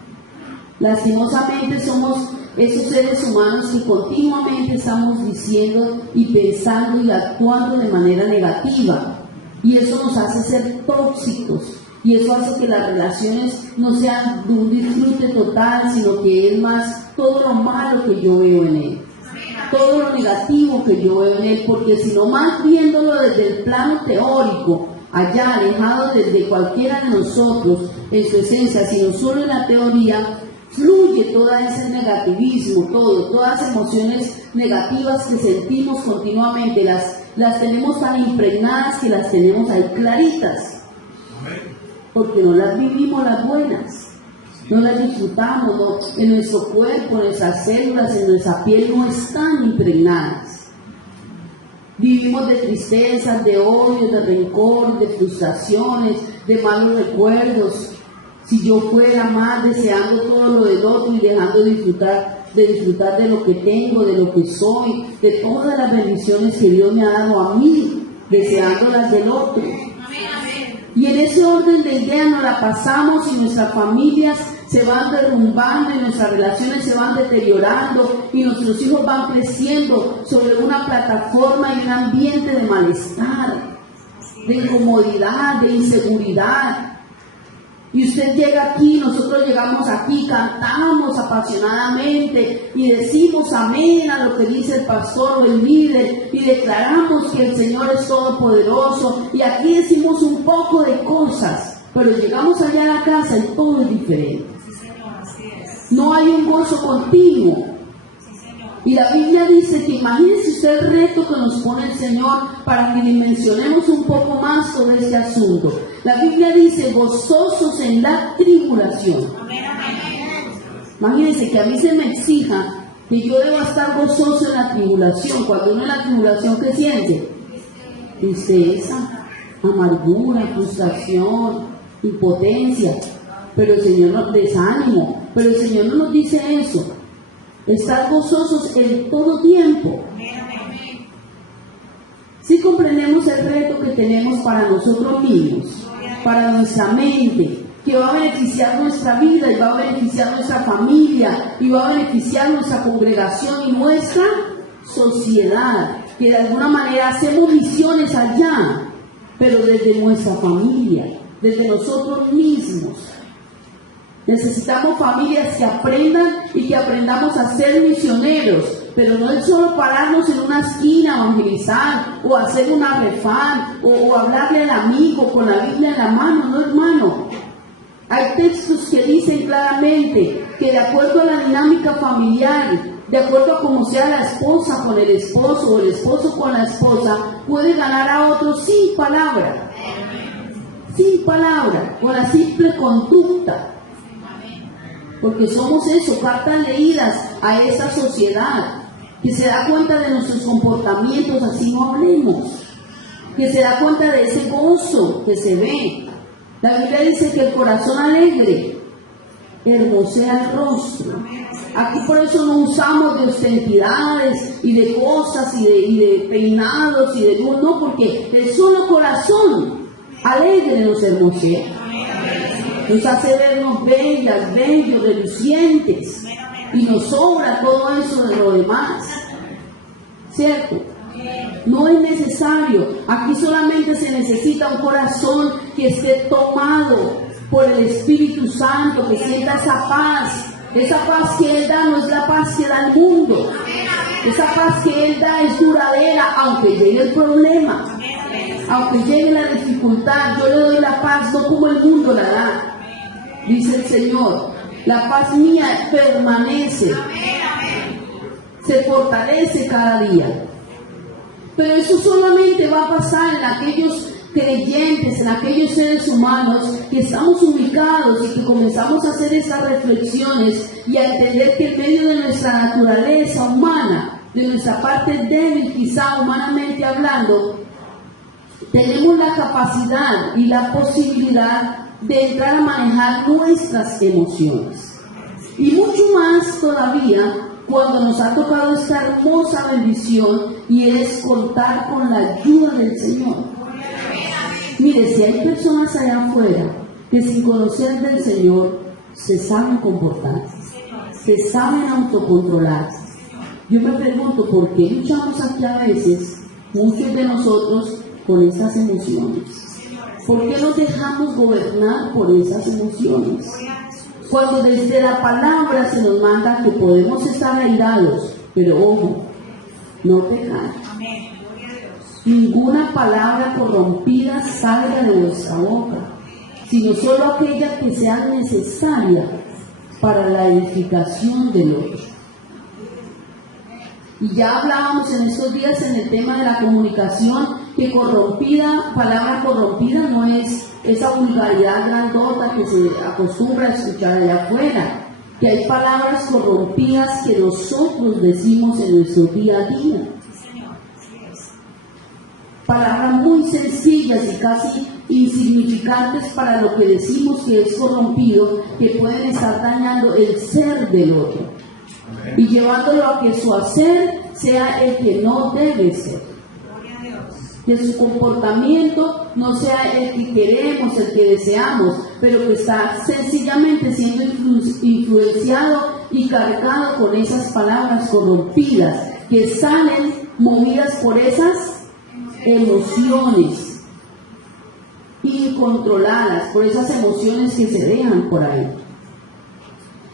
Lastimosamente somos esos seres humanos que continuamente estamos diciendo y pensando y actuando de manera negativa. Y eso nos hace ser tóxicos, y eso hace que las relaciones no sean de un disfrute total, sino que es más todo lo malo que yo veo en él, todo lo negativo que yo veo en él, porque si no, más viéndolo desde el plano teórico, allá alejado desde cualquiera de nosotros en su esencia, sino solo en la teoría, fluye todo ese negativismo, todas las emociones negativas que sentimos continuamente, las tenemos tan impregnadas que las tenemos ahí claritas, porque no las vivimos las buenas, no las disfrutamos, no, en nuestro cuerpo, en nuestras células, en nuestra piel no están impregnadas. Vivimos de tristezas, de odio, de rencor, de frustraciones, de malos recuerdos, si yo fuera más deseando todo lo del otro y dejando de disfrutar de lo que tengo, de lo que soy, de todas las bendiciones que Dios me ha dado a mí, deseando las del otro. Y en ese orden de ideas nos la pasamos y nuestras familias se van derrumbando y nuestras relaciones se van deteriorando y nuestros hijos van creciendo sobre una plataforma y un ambiente de malestar, de incomodidad, de inseguridad. Y usted llega aquí, nosotros llegamos aquí, cantamos apasionadamente y decimos amén a lo que dice el pastor o el líder y declaramos que el Señor es todopoderoso y aquí decimos un poco de cosas, pero llegamos allá a la casa y todo es diferente. No hay un gozo continuo. Y la Biblia dice que imagínense usted el reto que nos pone el Señor para que dimensionemos un poco más sobre este asunto. La Biblia dice, gozosos en la tribulación. Imagínense que a mí se me exija que yo deba estar gozoso en la tribulación. Cuando uno en la tribulación, ¿qué siente? Tristeza, amargura, frustración, impotencia. Pero el Señor nos desánimo. Pero el Señor no nos dice eso. Estar gozosos en todo tiempo. Si comprendemos el reto que tenemos para nosotros mismos, para nuestra mente, que va a beneficiar nuestra vida y va a beneficiar nuestra familia y va a beneficiar nuestra congregación y nuestra sociedad, que de alguna manera hacemos misiones allá, pero desde nuestra familia, desde nosotros mismos. Necesitamos familias que aprendan y que aprendamos a ser misioneros, pero no es solo pararnos en una esquina, evangelizar o hacer una refán o hablarle al amigo con la Biblia en la mano, no, hermano. Hay textos que dicen claramente que de acuerdo a la dinámica familiar, de acuerdo a cómo sea la esposa con el esposo o el esposo con la esposa, puede ganar a otro sin palabra, con la simple conducta. Porque somos eso, cartas leídas a esa sociedad, que se da cuenta de nuestros comportamientos, así no hablemos, que se da cuenta de ese gozo que se ve. La Biblia dice que el corazón alegre hermosea el rostro. Aquí por eso no usamos de ostentidades y de cosas y de peinados y de luz, no, porque el solo corazón alegre nos hermosea. Nos hace vernos bellas, bellos, relucientes, y nos sobra todo eso de lo demás, ¿cierto? No es necesario. Aquí solamente se necesita un corazón que esté tomado por el Espíritu Santo, que sienta esa paz. Esa paz que Él da no es la paz que da el mundo. Esa paz que Él da es duradera, aunque llegue el problema, aunque llegue la dificultad. Yo le doy la paz no como el mundo la da. Dice el Señor, la paz mía permanece, se fortalece cada día. Pero eso solamente va a pasar en aquellos creyentes, en aquellos seres humanos que estamos ubicados y que comenzamos a hacer esas reflexiones y a entender que en medio de nuestra naturaleza humana, de nuestra parte débil quizá humanamente hablando, tenemos la capacidad y la posibilidad de entrar a manejar nuestras emociones. Y mucho más todavía cuando nos ha tocado esta hermosa bendición y es contar con la ayuda del Señor. Mire, si hay personas allá afuera que sin conocer del Señor se saben comportar, se saben autocontrolar, yo me pregunto por qué luchamos aquí a veces, muchos de nosotros, con esas emociones. ¿Por qué nos dejamos gobernar por esas emociones? Cuando desde la palabra se nos manda que podemos estar airados, pero ojo, no pecar. Ninguna palabra corrompida salga de vuestra boca, sino solo aquella que sea necesaria para la edificación del otro. Y ya hablábamos en estos días en el tema de la comunicación, que palabra corrompida no es esa vulgaridad grandota que se acostumbra a escuchar allá afuera, que hay palabras corrompidas que nosotros decimos en nuestro día a día. Palabras muy sencillas y casi insignificantes para lo que decimos que es corrompido, que pueden estar dañando el ser del otro y llevándolo a que su hacer sea el que no debe ser, que su comportamiento no sea el que queremos, el que deseamos, pero que está sencillamente siendo influenciado y cargado con esas palabras corrompidas que salen movidas por esas emociones incontroladas, por esas emociones que se dejan por ahí.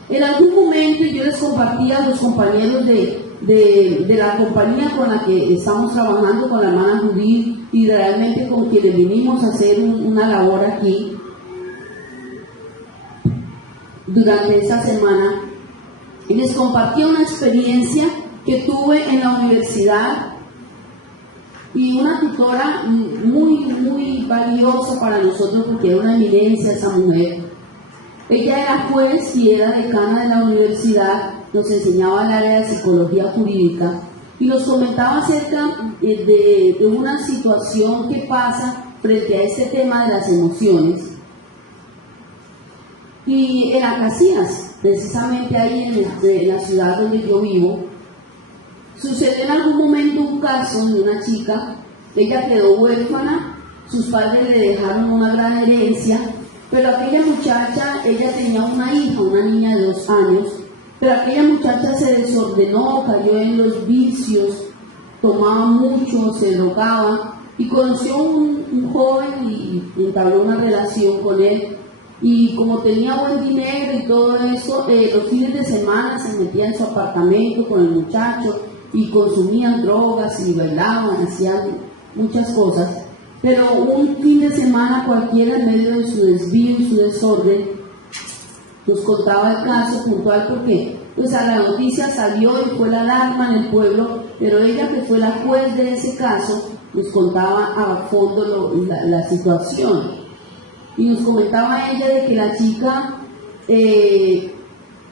En algún momento yo les compartía a los compañeros de la compañía con la que estamos trabajando, con la hermana Judith, y realmente con quienes vinimos a hacer una labor aquí durante esta semana, y les compartí una experiencia que tuve en la universidad, y una tutora muy valiosa para nosotros porque era una eminencia esa mujer. Ella era juez y era decana de la universidad, nos enseñaba el área de psicología jurídica y nos comentaba acerca de una situación que pasa frente a este tema de las emociones. Y en Acacias, precisamente ahí en la ciudad donde yo vivo, sucedió en algún momento un caso de una chica. Ella quedó huérfana, sus padres le dejaron una gran herencia, pero aquella muchacha, ella tenía una hija, una niña de 2 años, pero aquella muchacha se desordenó, cayó en los vicios, tomaba mucho, se drogaba, y conoció un joven y entabló una relación con él. Y como tenía buen dinero y todo eso, los fines de semana se metía en su apartamento con el muchacho y consumían drogas y bailaban, hacían muchas cosas. Pero un fin de semana cualquiera, en medio de su desvío y su desorden, nos contaba el caso puntual porque pues a la noticia salió y fue la alarma en el pueblo, pero ella, que fue la juez de ese caso, nos contaba a fondo la situación. Y nos comentaba ella de que la chica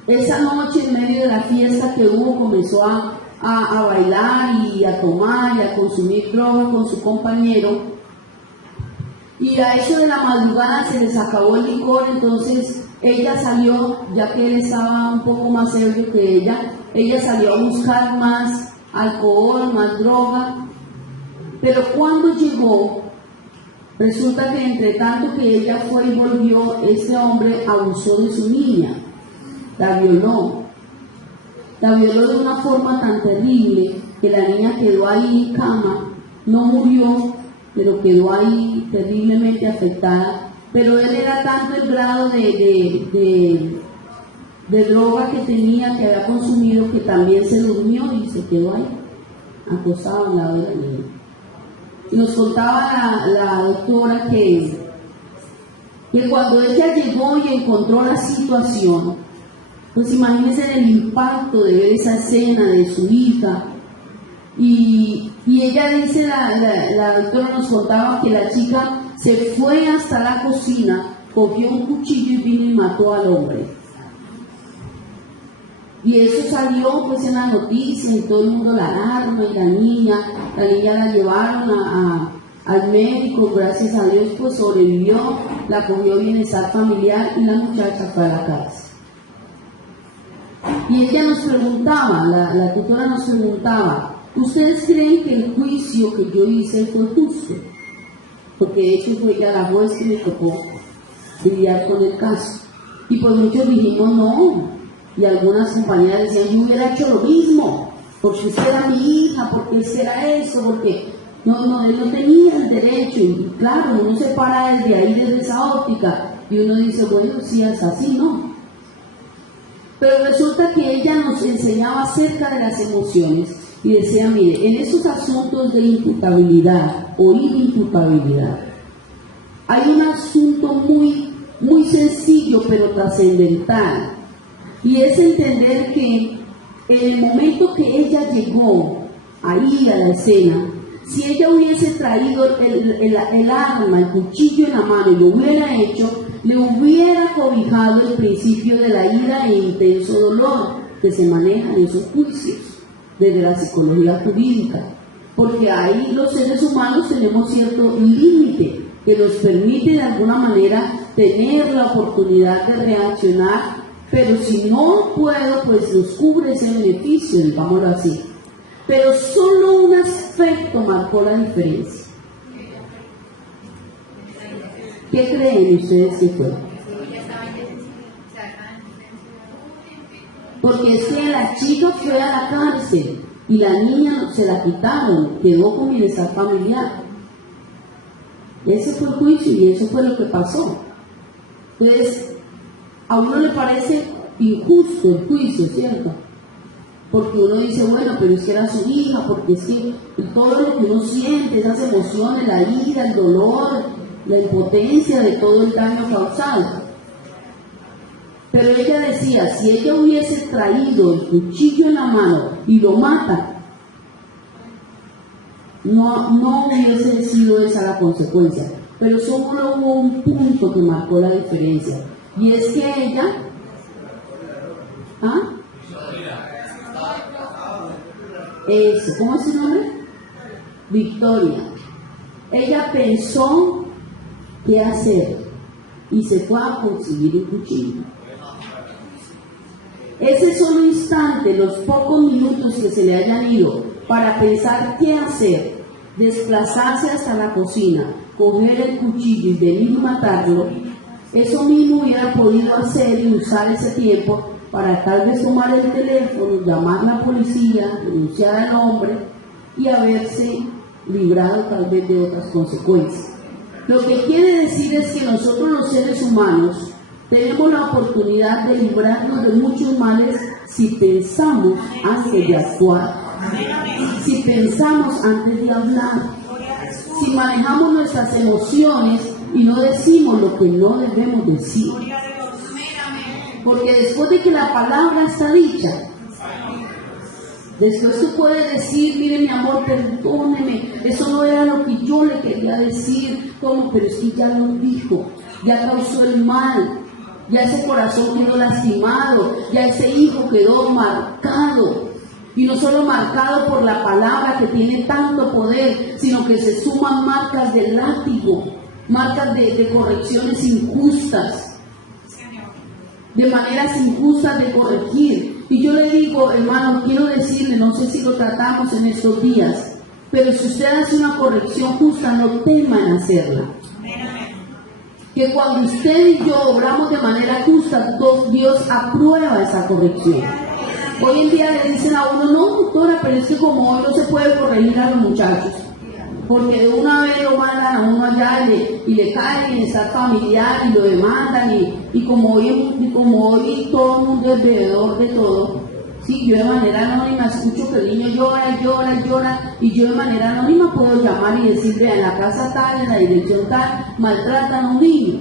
esa noche, en medio de la fiesta que hubo, comenzó a bailar y a tomar y a consumir droga con su compañero, y a eso de la madrugada se les acabó el licor. Entonces ella salió, ya que él estaba un poco más ebrio que ella salió a buscar más alcohol, más droga, pero cuando llegó, resulta que entre tanto que ella fue y volvió, este hombre abusó de su niña, la violó de una forma tan terrible que la niña quedó ahí en cama, no murió, pero quedó ahí terriblemente afectada. Pero él era tanto el grado de droga que tenía, que había consumido, que también se durmió y se quedó ahí, acostado al lado de la niña. Y nos contaba la doctora que cuando ella llegó y encontró la situación, pues imagínense el impacto de ver esa escena de su hija. Y ella dice, la doctora nos contaba que la chica se fue hasta la cocina, cogió un cuchillo y vino y mató al hombre. Y eso salió pues en la noticia y todo el mundo la alarma, y la niña la llevaron al médico, gracias a Dios pues sobrevivió, la cogió bienestar familiar y la muchacha fue a la cárcel. Y ella nos preguntaba, la tutora nos preguntaba, ¿ustedes creen que el juicio que yo hice fue justo? Porque de hecho fue ella la juez que me tocó lidiar con el caso. Y pues muchos dijimos no, y algunas compañeras decían, yo hubiera hecho lo mismo, porque usted era mi hija, porque usted era eso, porque él no tenía el derecho. Y claro, uno se para desde ahí, desde esa óptica, y uno dice, bueno, si es así, ¿no? Pero resulta que ella nos enseñaba acerca de las emociones y decía, mire, en esos asuntos de imputabilidad o inimputabilidad hay un asunto muy sencillo pero trascendental, y es entender que en el momento que ella llegó ahí a la escena, si ella hubiese traído el arma, el cuchillo en la mano y lo hubiera hecho, le hubiera cobijado el principio de la ira e intenso dolor que se maneja en esos juicios desde la psicología jurídica, porque ahí los seres humanos tenemos cierto límite que nos permite de alguna manera tener la oportunidad de reaccionar, pero si no puedo, pues nos cubre ese beneficio, digámoslo así. Pero solo un aspecto marcó la diferencia. ¿Qué creen ustedes que fue? Porque es que la chica fue a la cárcel y la niña se la quitaron, quedó con bienestar familiar. Ese fue el juicio y eso fue lo que pasó. Entonces, a uno le parece injusto el juicio, ¿cierto? Porque uno dice, bueno, pero es que era su hija, porque es que todo lo que uno siente, esas emociones, la ira, el dolor, la impotencia de todo el daño causado. Pero ella decía, si ella hubiese traído el cuchillo en la mano y lo mata, no hubiese sido esa la consecuencia. Pero solo hubo un punto que marcó la diferencia, y es que ella, ¿cómo es su nombre? Victoria. Ella pensó qué hacer y se fue a conseguir un cuchillo. Ese solo instante, los pocos minutos que se le hayan ido para pensar qué hacer, desplazarse hasta la cocina, coger el cuchillo y venir y matarlo, eso mismo hubiera podido hacer y usar ese tiempo para tal vez tomar el teléfono, llamar a la policía, denunciar al hombre y haberse librado tal vez de otras consecuencias. Lo que quiere decir es que nosotros los seres humanos tenemos la oportunidad de librarnos de muchos males si pensamos antes de actuar, si pensamos antes de hablar, si manejamos nuestras emociones y no decimos lo que no debemos decir. Porque después de que la palabra está dicha, después tú puedes decir, mire mi amor, perdóneme, eso no era lo que yo le quería decir, ¿cómo? Pero es que ya lo dijo, ya causó el mal, ya ese corazón quedó lastimado, ya ese hijo quedó marcado, y no solo marcado por la palabra que tiene tanto poder, sino que se suman marcas de látigo, marcas de correcciones injustas, de maneras injustas de corregir. Y yo le digo, hermano, quiero decirle, no sé si lo tratamos en estos días, pero si usted hace una corrección justa, no tema en hacerla. Que cuando usted y yo obramos de manera justa, Dios aprueba esa corrección. Hoy en día le dicen a uno, no, doctora, pero es que como hoy no se puede corregir a los muchachos, porque de una vez lo mandan a uno allá y le cae el bienestar familiar y lo demandan, y como hoy todo el mundo es bebedor de todo, sí, yo de manera anónima escucho que el niño llora y llora y llora, y yo de manera anónima puedo llamar y decirle, en la casa tal, en la dirección tal, maltratan a un niño.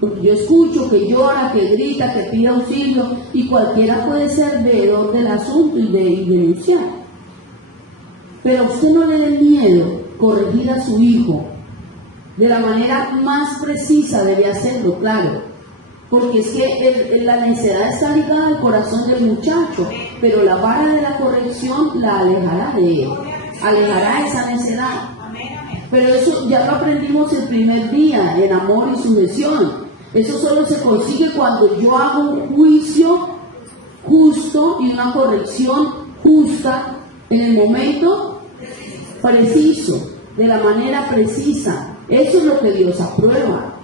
Porque yo escucho que llora, que grita, que pide auxilio, y cualquiera puede ser veedor del asunto y denunciar. Pero a usted no le dé miedo corregir a su hijo. De la manera más precisa debe hacerlo, claro. Porque es que la necedad está ligada al corazón del muchacho, pero la vara de la corrección la alejará de él, alejará esa necedad. Pero eso ya lo aprendimos el primer día, en amor y sujeción. Eso solo se consigue cuando yo hago un juicio justo y una corrección justa en el momento preciso, de la manera precisa. Eso es lo que Dios aprueba.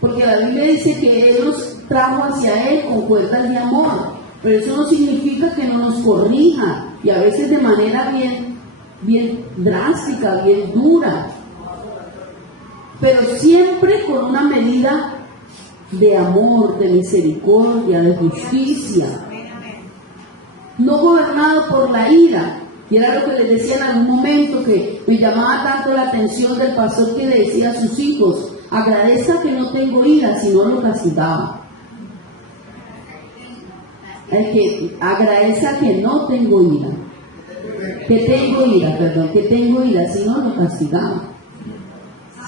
Porque la Biblia dice que Él nos trajo hacia Él con cuerdas de amor. Pero eso no significa que no nos corrija. Y a veces de manera bien drástica, bien dura. Pero siempre con una medida de amor, de misericordia, de justicia. No gobernado por la ira. Y era lo que les decía en algún momento, que me llamaba tanto la atención del pastor que le decía a sus hijos, agradezca que no tengo ira, si no lo castigaba. Agradezca que no tengo ira. Que tengo ira, si no lo castigaba.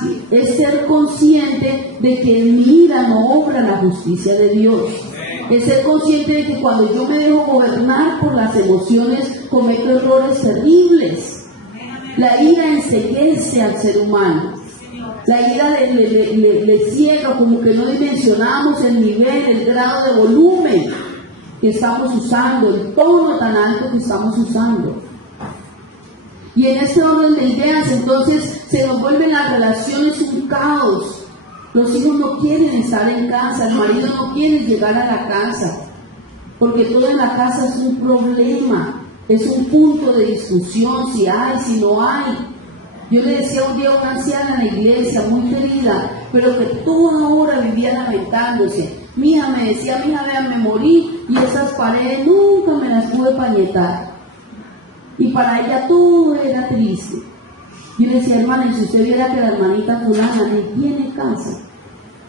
Sí. Es ser consciente de que en mi ira no obra la justicia de Dios. Es ser consciente de que cuando yo me dejo gobernar por las emociones, cometo errores terribles. La ira enceguece al ser humano. La ira le ciega, como que no dimensionamos el nivel, el grado de volumen que estamos usando, el tono tan alto que estamos usando. Y en este orden de ideas, entonces, se nos vuelven las relaciones un caos. Los hijos no quieren estar en casa, el marido no quiere llegar a la casa, porque todo en la casa es un problema, es un punto de discusión, si hay, si no hay. Yo le decía un día a una anciana en la iglesia, muy querida, pero que toda hora vivía lamentándose. Mi hija me decía, mi hija, vean, me morí y esas paredes nunca me las pude pañetar. Y para ella todo era triste. Yo le decía, hermana, y si usted viera que la hermanita fulana ni tiene casa,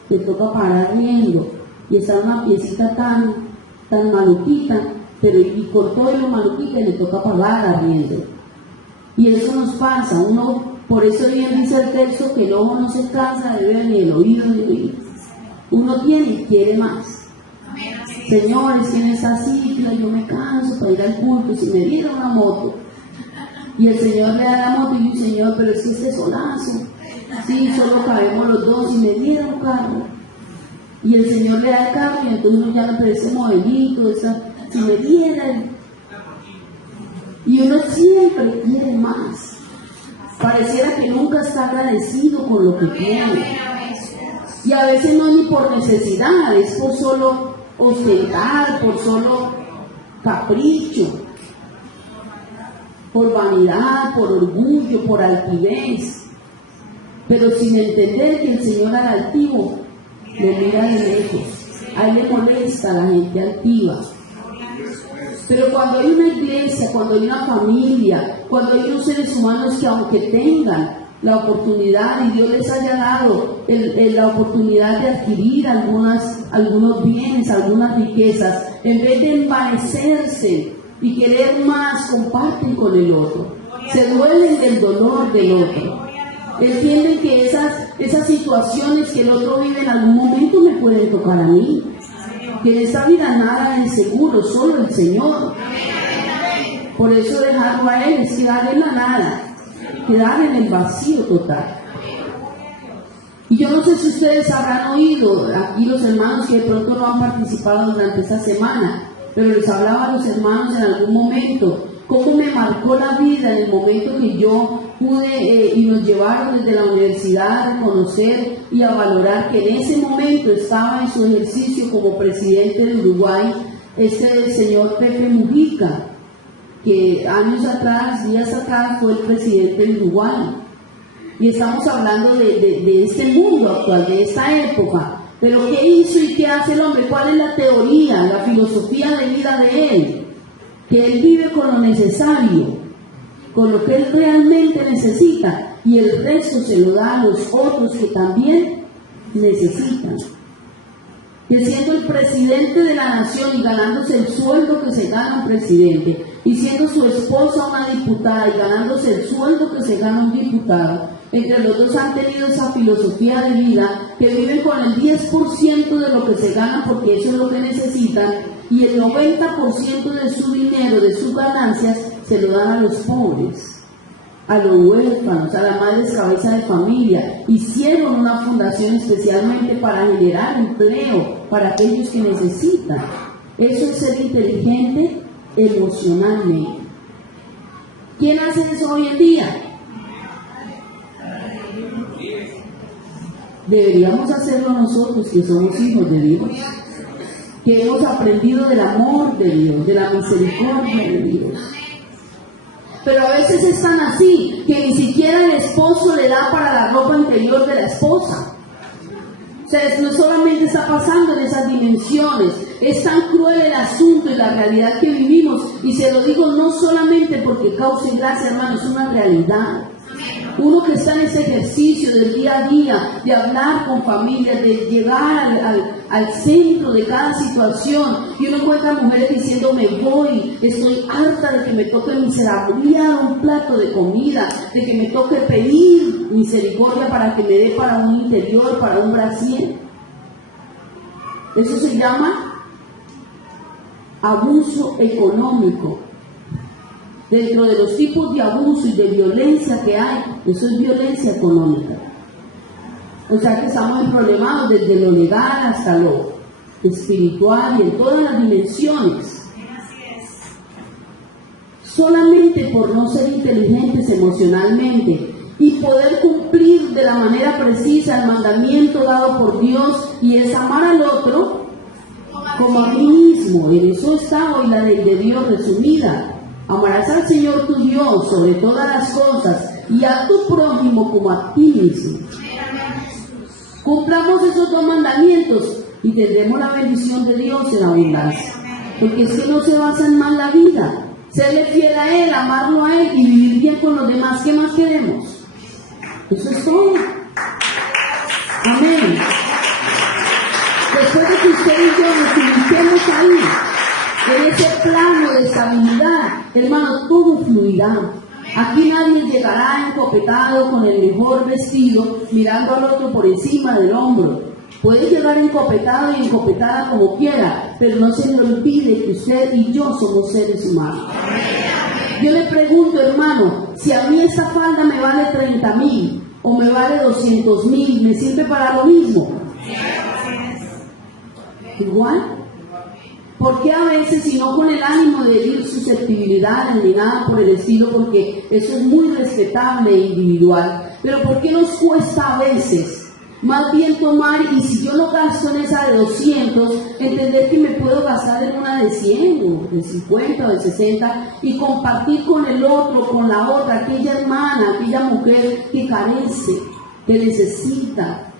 le toca parar riendo y está en una piecita tan maluquita, pero y con todo lo maluquita le toca pagar riendo. Y eso nos pasa, por eso bien dice el texto que el ojo no se cansa de ver ni el oído de oír. Uno tiene y quiere más. Señores, que en esa cicla yo me canso para ir al culto, si me diera una moto. Y el Señor le da la moto y yo, Señor, pero es que este solazo, sí, solo cabemos los dos, y me diera un carro. Y el Señor le da el carro y entonces uno ya no puede ese modelito, si me diera y uno siempre quiere más. Pareciera que nunca está agradecido con lo que tiene. Y a veces no es ni por necesidad, es por solo ostentar, por solo capricho, por vanidad, por orgullo, por altivez, pero sin entender que el Señor al altivo lo mira de lejos. A él le molesta a la gente altiva. Pero cuando hay una iglesia, cuando hay una familia, cuando hay unos seres humanos que aunque tengan la oportunidad y Dios les haya dado la oportunidad de adquirir algunos bienes, algunas riquezas, en vez de envanecerse y querer más, comparten con el otro, se duelen del dolor del otro, entienden que esas situaciones que el otro vive en algún momento me pueden tocar a mí, que en esta vida nada es seguro, solo el Señor. Por eso dejarlo a Él es quedar en la nada, quedar en el vacío total. Y yo no sé si ustedes habrán oído aquí los hermanos que de pronto no han participado durante esta semana, pero les hablaba a los hermanos en algún momento cómo me marcó la vida en el momento que yo pude y nos llevaron desde la universidad a reconocer y a valorar que en ese momento estaba en su ejercicio como presidente de Uruguay el señor Pepe Mujica, que años atrás, días atrás, fue el presidente de Uruguay. Y estamos hablando de este mundo actual, de esta época. Pero ¿qué hizo y qué hace el hombre? ¿Cuál es la teoría, la filosofía de vida de él? Que él vive con lo necesario, con lo que él realmente necesita, y el resto se lo da a los otros que también necesitan. Que siendo el presidente de la nación y ganándose el sueldo que se gana un presidente, y siendo su esposa una diputada y ganándose el sueldo que se gana un diputado, entre los dos han tenido esa filosofía de vida, que viven con el 10% de lo que se ganan porque eso es lo que necesitan, y el 90% de su dinero, de sus ganancias, se lo dan a los pobres, a los huérfanos, a las madres cabeza de familia. Hicieron una fundación especialmente para generar empleo para aquellos que necesitan. Eso es ser inteligente emocionalmente. ¿Quién hace eso hoy en día? Deberíamos hacerlo nosotros, que somos hijos de Dios, que hemos aprendido del amor de Dios, de la misericordia de Dios. Pero a veces están así, que ni siquiera el esposo le da para la ropa interior de la esposa. O sea, no solamente está pasando en esas dimensiones, es tan cruel el asunto y la realidad que vivimos, y se lo digo no solamente porque cause gracia, hermano, es una realidad. Uno que está en ese ejercicio del día a día, de hablar con familias, de llegar al centro de cada situación, y uno encuentra mujeres diciendo: me voy, estoy harta de que me toque miserabliar un plato de comida, de que me toque pedir misericordia para que me dé para un interior, para un brasier. Eso se llama abuso económico. Dentro de los tipos de abuso y de violencia que hay, eso es violencia económica. O sea que estamos problemados desde lo legal hasta lo espiritual y en todas las dimensiones. Solamente por no ser inteligentes emocionalmente y poder cumplir de la manera precisa el mandamiento dado por Dios, y es amar al otro como a ti mismo. En eso está hoy la ley de Dios resumida. Amarás al Señor tu Dios sobre todas las cosas y a tu prójimo como a ti mismo. Cumplamos esos dos mandamientos y tendremos la bendición de Dios en abundancia. Porque es que no se basa en mal la vida. Serle fiel a Él, amarlo a Él y vivir bien con los demás. ¿Qué más queremos? Eso es todo. Amén. Después de que usted y yo nos ubiquemos ahí, en ese plano de estabilidad, hermano, todo fluirá. Aquí nadie llegará encopetado con el mejor vestido, mirando al otro por encima del hombro. Puede llegar encopetado y encopetada como quiera, pero no se le olvide que usted y yo somos seres humanos. Yo le pregunto, hermano, si a mí esta falda me vale 30,000 o me vale 200,000, ¿me sirve para lo mismo? Igual. Porque a veces, y no con el ánimo de herir susceptibilidades ni nada por el estilo, porque eso es muy respetable e individual, pero ¿por qué nos cuesta a veces más bien tomar, y si yo no gasto en esa de 200, entender que me puedo gastar en una de 100 o de 50 o de 60 y compartir con el otro, con la otra, aquella hermana, aquella mujer que carece, que necesita,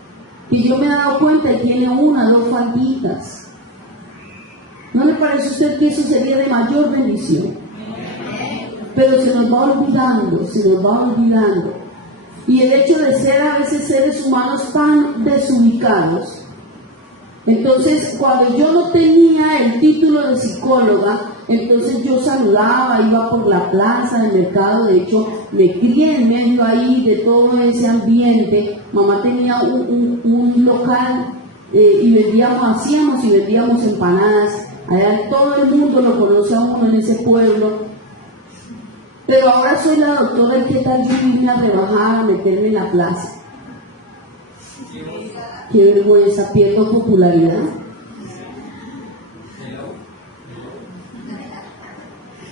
que yo me he dado cuenta que tiene una, 2 falditas? ¿No le parece a usted que eso sería de mayor bendición? Pero se nos va olvidando, se nos va olvidando. Y el hecho de ser a veces seres humanos tan desubicados. Entonces, cuando yo no tenía el título de psicóloga, entonces yo saludaba, iba por la plaza del mercado. De hecho, me crié en medio ahí de todo ese ambiente. Mamá tenía un local y hacíamos y vendíamos empanadas. Allá todo el mundo lo conoce a uno en ese pueblo. Pero ahora soy la doctora y qué tal yo irme a rebajar, a meterme en la plaza. Qué vergüenza, pierdo popularidad.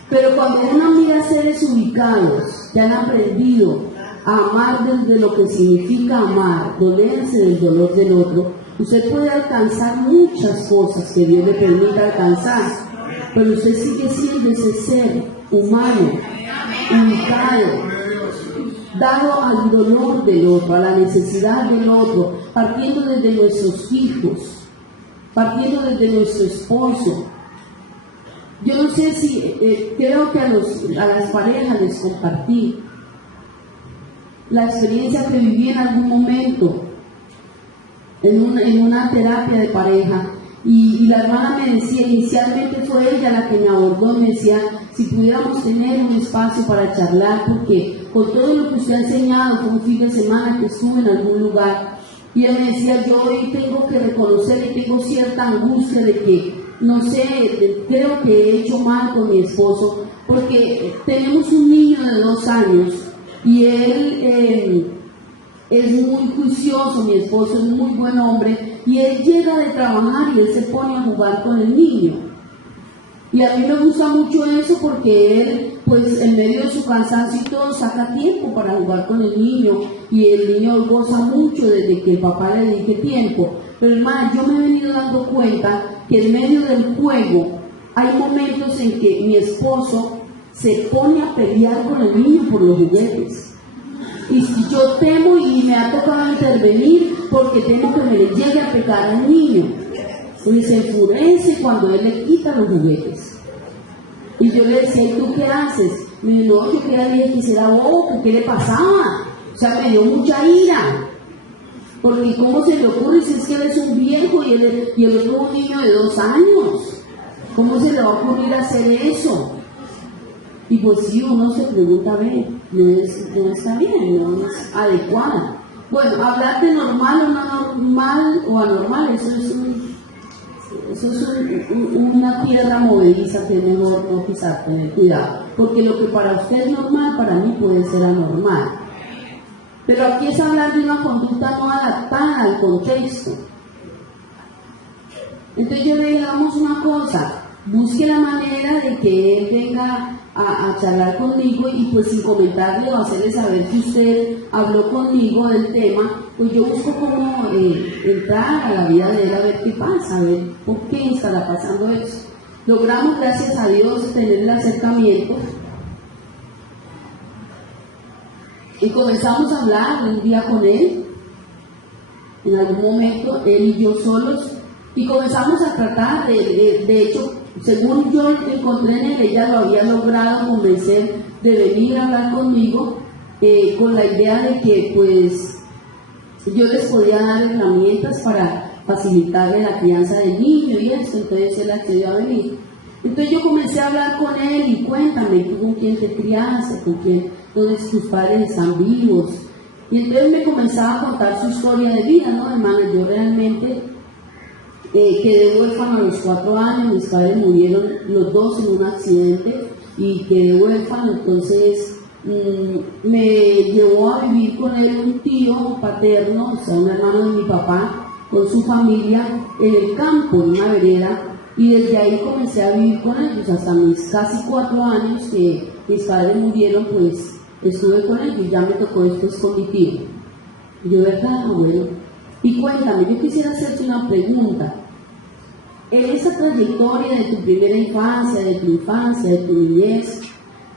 Pero cuando uno mira seres ubicados que han aprendido a amar desde lo que significa amar, dolerse del dolor del otro, usted puede alcanzar muchas cosas que Dios le permita alcanzar, pero usted sigue siendo ese ser humano, ubicado, dado al dolor del otro, a la necesidad del otro, partiendo desde nuestros hijos, partiendo desde nuestro esposo. Yo no sé si, creo que a las parejas les compartí la experiencia que viví en algún momento en una terapia de pareja, y la hermana me decía, inicialmente fue ella la que me abordó, me decía si pudiéramos tener un espacio para charlar, porque con todo lo que usted ha enseñado, fue un fin de semana que estuve en algún lugar, y ella me decía, yo hoy tengo que reconocer que tengo cierta angustia de que, no sé, creo que he hecho mal con mi esposo, porque tenemos un niño de 2 años, y él es muy juicioso, mi esposo es muy buen hombre, y él llega de trabajar y él se pone a jugar con el niño. Y a mí me gusta mucho eso porque él, pues en medio de su cansancio y todo, saca tiempo para jugar con el niño, y el niño goza mucho desde que el papá le dedique tiempo. Pero hermana, yo me he venido dando cuenta que en medio del juego hay momentos en que mi esposo se pone a pelear con el niño por los juguetes. Y si yo temo, y me ha tocado intervenir porque temo que me le llegue a pegar al niño, y se enfurece cuando él le quita los juguetes. Y yo le decía, ¿y tú qué haces? Me dijo, no, yo quería le que era bobo, ¿qué le pasaba? O sea, me dio mucha ira, porque ¿cómo se le ocurre si es que él es un viejo y el otro un niño de 2 años? ¿Cómo se le va a ocurrir hacer eso? Y pues sí, uno se pregunta, a ver, no está bien, no es adecuada. Bueno, hablar de normal o no normal o anormal, eso es una piedra movediza que es mejor no pisar, tener cuidado. Porque lo que para usted es normal, para mí puede ser anormal. Pero aquí es hablar de una conducta no adaptada al contexto. Entonces yo le dije, hagamos una cosa, busque la manera de que él venga a charlar conmigo y pues sin comentarle o hacerle saber que usted habló conmigo del tema, pues yo busco cómo entrar a la vida de él a ver qué pasa, a ver por qué estará pasando eso. Logramos, gracias a Dios, tener el acercamiento y comenzamos a hablar un día con él, en algún momento, él y yo solos, y comenzamos a tratar, de hecho, según yo encontré en él, ella lo había logrado convencer de venir a hablar conmigo con la idea de que pues yo les podía dar herramientas para facilitarle la crianza del niño y eso, entonces él accedió a venir. Entonces yo comencé a hablar con él y cuéntame, ¿tú con quién te criaste? ¿Con quién? ¿Dónde tus padres están vivos? Y entonces me comenzaba a contar su historia de vida, ¿no, hermana? Yo realmente quedé huérfano a los 4 años, mis padres murieron los dos en un accidente y quedé huérfano, entonces me llevó a vivir con él un tío paterno, o sea, un hermano de mi papá, con su familia en el campo, en una vereda, y desde ahí comencé a vivir con ellos hasta mis casi 4 años que mis padres murieron, pues estuve con ellos, ya me tocó después con mi tío. Yo, ¿verdad, abuelo? Y cuéntame, yo quisiera hacerte una pregunta. En esa trayectoria de tu primera infancia, de tu infancia, de tu niñez,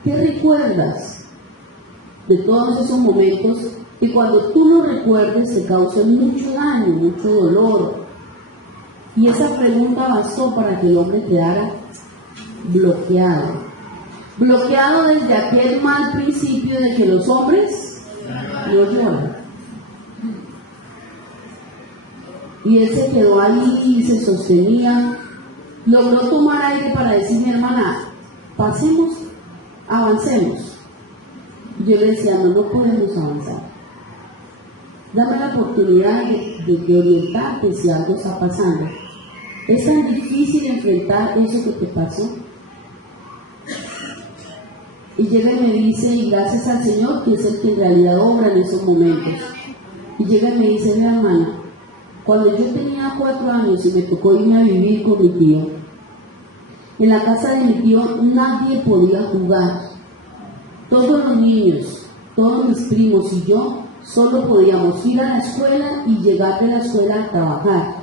¿qué recuerdas de todos esos momentos que cuando tú lo recuerdes te causan mucho daño, mucho dolor? Y esa pregunta bastó para que el hombre quedara bloqueado. Bloqueado desde aquel mal principio de que los hombres no lloran. Y él se quedó ahí y se sostenía, logró tomar aire para decirme, hermana, pasemos, avancemos. Y yo le decía, no podemos avanzar. Dame la oportunidad de orientarte si algo está pasando. Es tan difícil enfrentar eso que te pasó. Y llega y me dice, y gracias al Señor, que es el que en realidad obra en esos momentos. Y llega y me dice, mi hermana, cuando yo tenía 4 años y me tocó irme a vivir con mi tío, en la casa de mi tío nadie podía jugar. Todos los niños, todos mis primos y yo, solo podíamos ir a la escuela y llegar de la escuela a trabajar.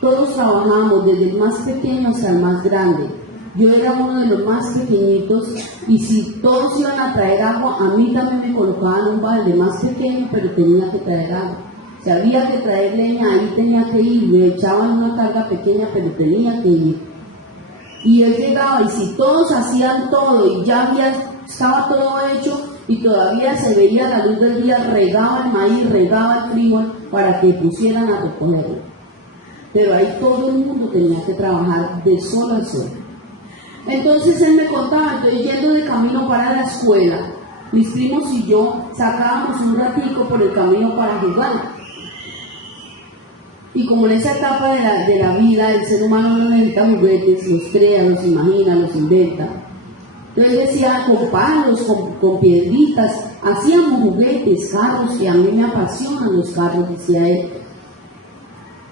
Todos trabajábamos desde el más pequeño hasta el más grande. Yo era uno de los más pequeñitos y si todos iban a traer agua, a mí también me colocaban un balde más pequeño, pero tenía que traer agua. Si había que traer leña, ahí tenía que ir, me echaban una carga pequeña, pero tenía que ir. Y él llegaba, y si todos hacían todo, y ya estaba todo hecho, y todavía se veía la luz del día, regaba el maíz, regaba el frijol, para que pusieran a recogerlo. Pero ahí todo el mundo tenía que trabajar de sol a sol. Entonces él me contaba, estoy yendo de camino para la escuela, mis primos y yo sacábamos un ratico por el camino para jugar. Y como en esa etapa de la vida, el ser humano no necesita juguetes, los crea, los imagina, los inventa. Entonces decía, con palos, con piedritas, hacíamos juguetes, carros, que a mí me apasionan los carros, decía él.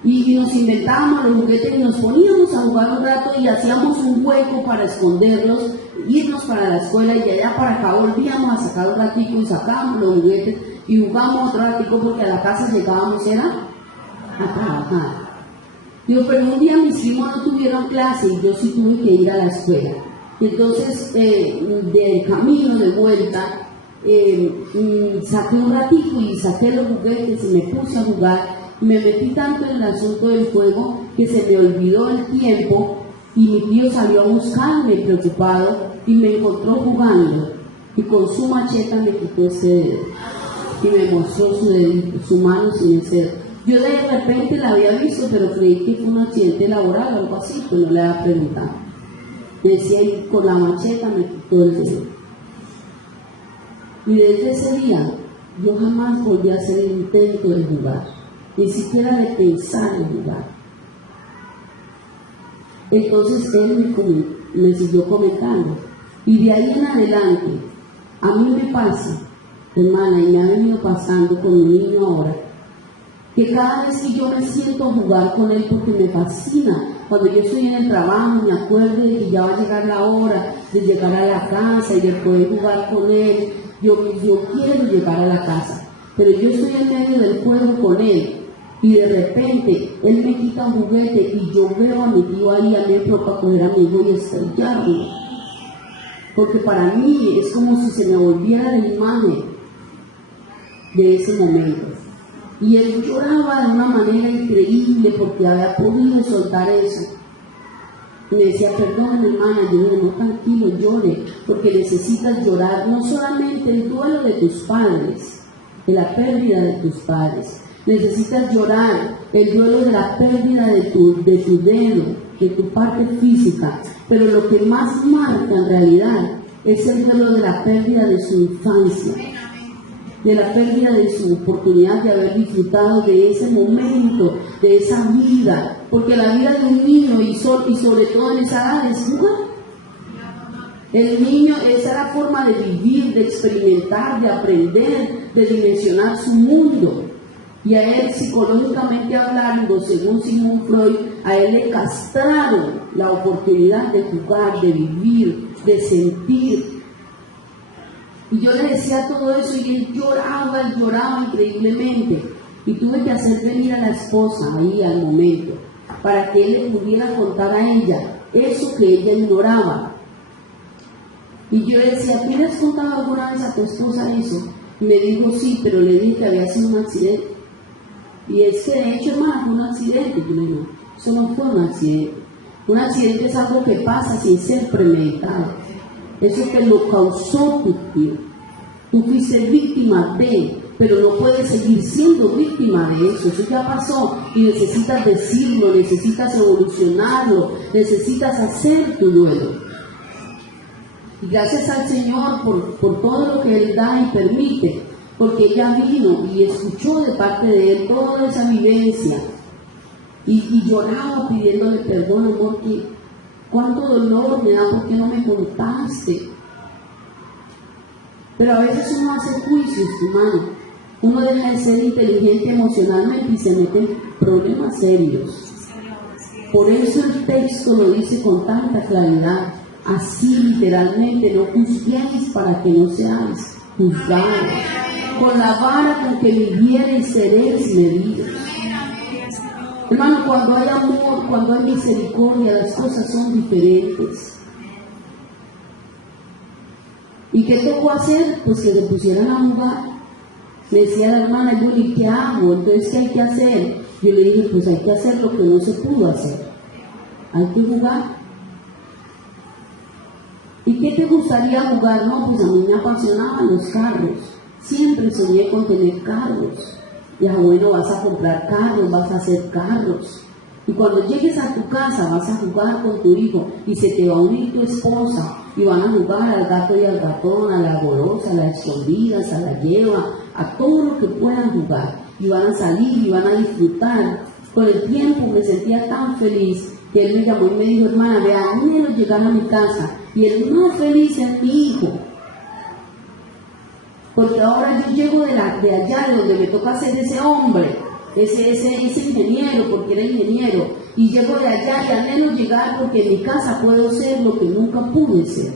Y nos inventábamos los juguetes y nos poníamos a jugar un rato y hacíamos un hueco para esconderlos, irnos para la escuela y de allá para acá volvíamos a sacar un ratico y sacábamos los juguetes y jugábamos otro ratico porque a la casa llegábamos era a trabajar. Digo, pero un día mis primos no tuvieron clase y yo sí tuve que ir a la escuela. Y entonces, del camino de vuelta, saqué un ratico y saqué los juguetes y me puse a jugar. Me metí tanto en el asunto del juego que se me olvidó el tiempo y mi tío salió a buscarme preocupado y me encontró jugando y con su macheta me quitó ese dedo y me mostró su dedito, su mano sin el dedo. Yo de repente la había visto, pero creí que fue un accidente laboral o algo así, pues no le había preguntado. Me decía, y con la macheta me quitó el dedo. Y desde ese día, yo jamás volví a hacer el intento de jugar, ni siquiera de pensar en jugar. Entonces él me siguió comentando. Y de ahí en adelante, a mí me pasa hermana, y me ha venido pasando con mi niño ahora, que cada vez que yo me siento a jugar con él, porque me fascina, cuando yo estoy en el trabajo, me acuerdo de que ya va a llegar la hora de llegar a la casa y de poder jugar con él. Yo quiero llegar a la casa, pero yo estoy en medio del juego con él y de repente él me quita un juguete y yo veo a mi tío ahí adentro para coger a mi hijo y estrellarlo, porque para mí es como si se me volviera la imagen de ese momento. Y él lloraba de una manera increíble porque había podido soltar eso. Y me decía, perdón hermana, yo le digo, no, tranquilo, llore, porque necesitas llorar no solamente el duelo de tus padres, de la pérdida de tus padres, necesitas llorar el duelo de la pérdida de tu dedo, de tu parte física, pero lo que más marca en realidad es el duelo de la pérdida de su infancia, de la pérdida de su oportunidad de haber disfrutado de ese momento, de esa vida, porque la vida de un niño y sobre todo en esa edad es jugar. El niño, esa es la forma de vivir, de experimentar, de aprender, de dimensionar su mundo. Y a él, psicológicamente hablando, según Sigmund Freud, a él le castraron la oportunidad de jugar, de vivir, de sentir. Y yo le decía todo eso y él lloraba increíblemente. Y tuve que hacer venir a la esposa ahí al momento, para que él le pudiera contar a ella eso que ella ignoraba. Y yo le decía, ¿tú le has contado alguna vez a tu esposa eso? Y me dijo, sí, pero le dije que había sido un accidente. Y es que de hecho, hermano, fue un accidente. Yo le digo, eso no fue un accidente. Un accidente es algo que pasa sin ser premeditado. Eso te lo causó tu tío. Tú fuiste víctima de, pero no puedes seguir siendo víctima de eso. Eso ya pasó y necesitas decirlo, necesitas evolucionarlo, necesitas hacer tu duelo. Y gracias al Señor por todo lo que Él da y permite, porque ella vino y escuchó de parte de Él toda esa vivencia y lloraba pidiéndole perdón, amor, que cuánto dolor me da porque no me contaste. Pero a veces uno hace juicios, hermano. Uno deja de ser inteligente emocionalmente y se mete en problemas serios. Por eso el texto lo dice con tanta claridad. Así literalmente, no juzguéis para que no seáis juzgados. Con la vara con que viviereis seréis medidos. Hermano, cuando hay amor, cuando hay misericordia, las cosas son diferentes. ¿Y qué tocó hacer? Pues que se pusieran a jugar. Me decía la hermana, ¿y qué hago? Entonces, ¿qué hay que hacer? Yo le dije, pues hay que hacer lo que no se pudo hacer. Hay que jugar. ¿Y qué te gustaría jugar? No, pues a mí me apasionaban los carros. Siempre soñé con tener carros. Ya bueno, vas a comprar carros, vas a hacer carros. Y cuando llegues a tu casa vas a jugar con tu hijo y se te va a unir tu esposa y van a jugar al gato y al ratón, a la golosa, a las escondidas, a la lleva, a todo lo que puedan jugar. Y van a salir y van a disfrutar. Con el tiempo me sentía tan feliz que él me llamó y me dijo, hermana, vea, anhelo llegar a mi casa y el más feliz es mi hijo. Porque ahora yo llego de allá, de donde me toca ser ese hombre, ese ingeniero, porque era ingeniero, y llego de allá y anhelo llegar porque en mi casa puedo ser lo que nunca pude ser.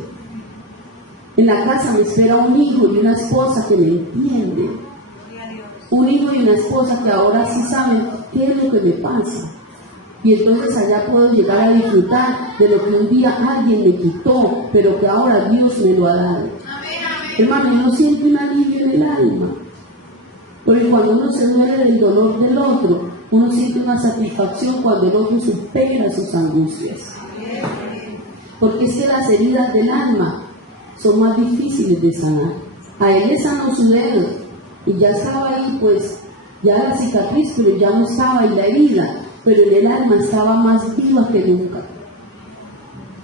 En la casa me espera un hijo y una esposa que me entiende. Un hijo y una esposa que ahora sí saben qué es lo que me pasa. Y entonces allá puedo llegar a disfrutar de lo que un día alguien me quitó, pero que ahora Dios me lo ha dado. Hermano, uno siente un alivio en el alma. Porque cuando uno se duele del dolor del otro, uno siente una satisfacción cuando el otro supera sus angustias. Porque es que las heridas del alma son más difíciles de sanar. A él le sanó su dedo y ya estaba ahí, pues, ya la cicatriz, pero ya no estaba en la herida, pero en el alma estaba más viva que nunca.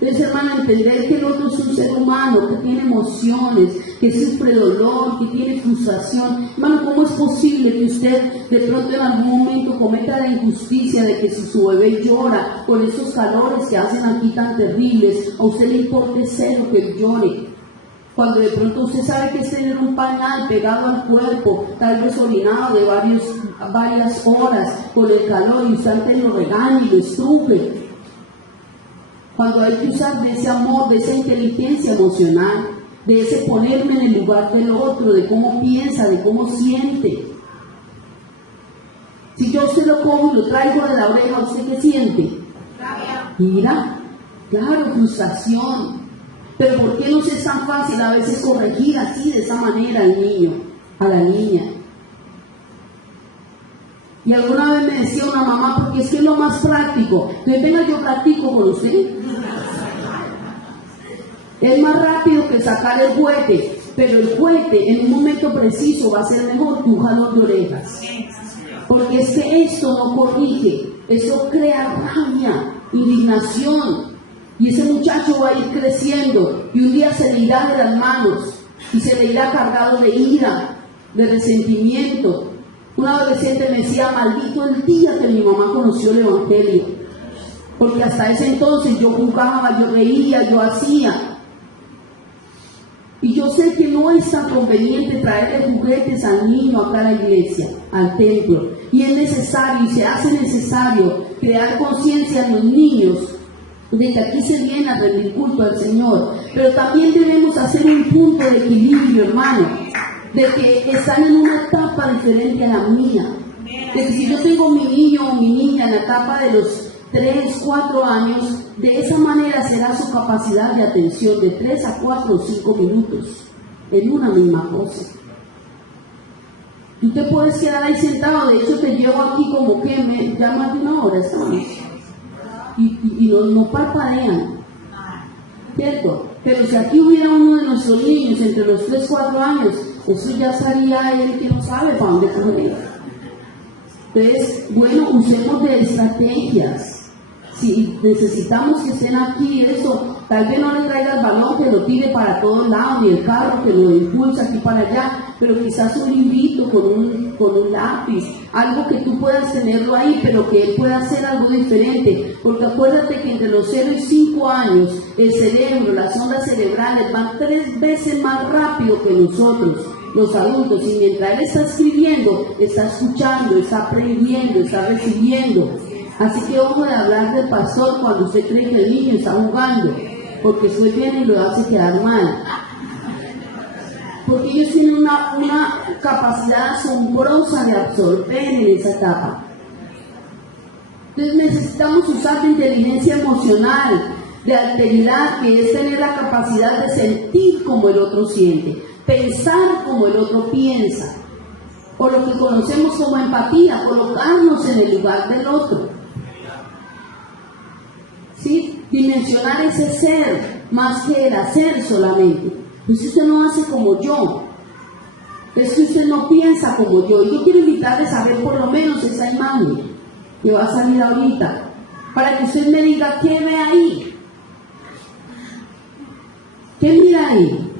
Entonces, hermano, entender que el otro es un ser humano, que tiene emociones, que sufre dolor, que tiene frustración. Hermano, ¿cómo es posible que usted de pronto en algún momento cometa la injusticia de que si su bebé llora con esos calores que hacen aquí tan terribles, a usted le importe cero que él llore? Cuando de pronto usted sabe que es tener un pañal pegado al cuerpo, tal vez orinado de varias horas con el calor, y usted antes lo regaña y lo estrupe. Cuando hay que usar de ese amor, de esa inteligencia emocional, de ese ponerme en el lugar del otro, de cómo piensa, de cómo siente. Si yo usted lo cojo y lo traigo de la oreja, ¿usted qué siente? Ira, claro, frustración. Pero ¿por qué nos es tan fácil a veces corregir así, de esa manera al niño, a la niña? Y alguna vez me decía una mamá, porque es que es lo más práctico. Entonces, venga, yo practico con usted. Es más rápido que sacar el juguete, pero el juguete en un momento preciso va a ser mejor que un jalón de orejas. Porque es que esto no corrige, eso crea rabia, indignación. Y ese muchacho va a ir creciendo y un día se le irá de las manos y se le irá cargado de ira, de resentimiento. Un adolescente me decía, maldito el día que mi mamá conoció el Evangelio, porque hasta ese entonces yo jugaba, yo reía, yo hacía. Y yo sé que no es tan conveniente traerle juguetes al niño acá a la iglesia, al templo. Y es necesario, y se hace necesario, crear conciencia en los niños de que aquí se viene a rendir culto al Señor. Pero también debemos hacer un punto de equilibrio, hermano, de que están en una etapa diferente a la mía. De que si yo tengo mi niño o mi niña en la etapa de los 3, 4 años, de esa manera será su capacidad de atención de 3 a 4 o 5 minutos en una misma cosa. Tú te puedes quedar ahí sentado, de hecho te llevo aquí como que ya más de una hora estamos. Y no parpadean, ¿cierto? Pero si aquí hubiera uno de nuestros niños entre los 3 y 4 años, eso ya estaría él que no sabe para dónde coger. Entonces, bueno, usemos de estrategias. Si necesitamos que estén aquí, eso, tal vez no le traiga el balón que lo tire para todos lados, ni el carro que lo impulsa aquí para allá, pero quizás un librito con un lápiz, algo que tú puedas tenerlo ahí, pero que él pueda hacer algo diferente, porque acuérdate que entre los 0 y 5 años, el cerebro, las ondas cerebrales van 3 veces más rápido que nosotros, los adultos, y mientras él está escribiendo, está escuchando, está aprendiendo, está recibiendo. Así que ojo de hablar del pastor cuando usted cree que el niño está jugando, porque usted viene y lo hace quedar mal. Porque ellos tienen una capacidad asombrosa de absorber en esa etapa. Entonces necesitamos usar de inteligencia emocional, de alteridad, que es tener la capacidad de sentir como el otro siente, pensar como el otro piensa, o lo que conocemos como empatía, colocarnos en el lugar del otro. ¿Sí? Dimensionar ese ser más que el hacer solamente. Pues usted no hace como yo, es que usted no piensa como yo. Y yo quiero invitarles a ver por lo menos esa imagen que va a salir ahorita, para que usted me diga qué ve ahí, qué mira ahí.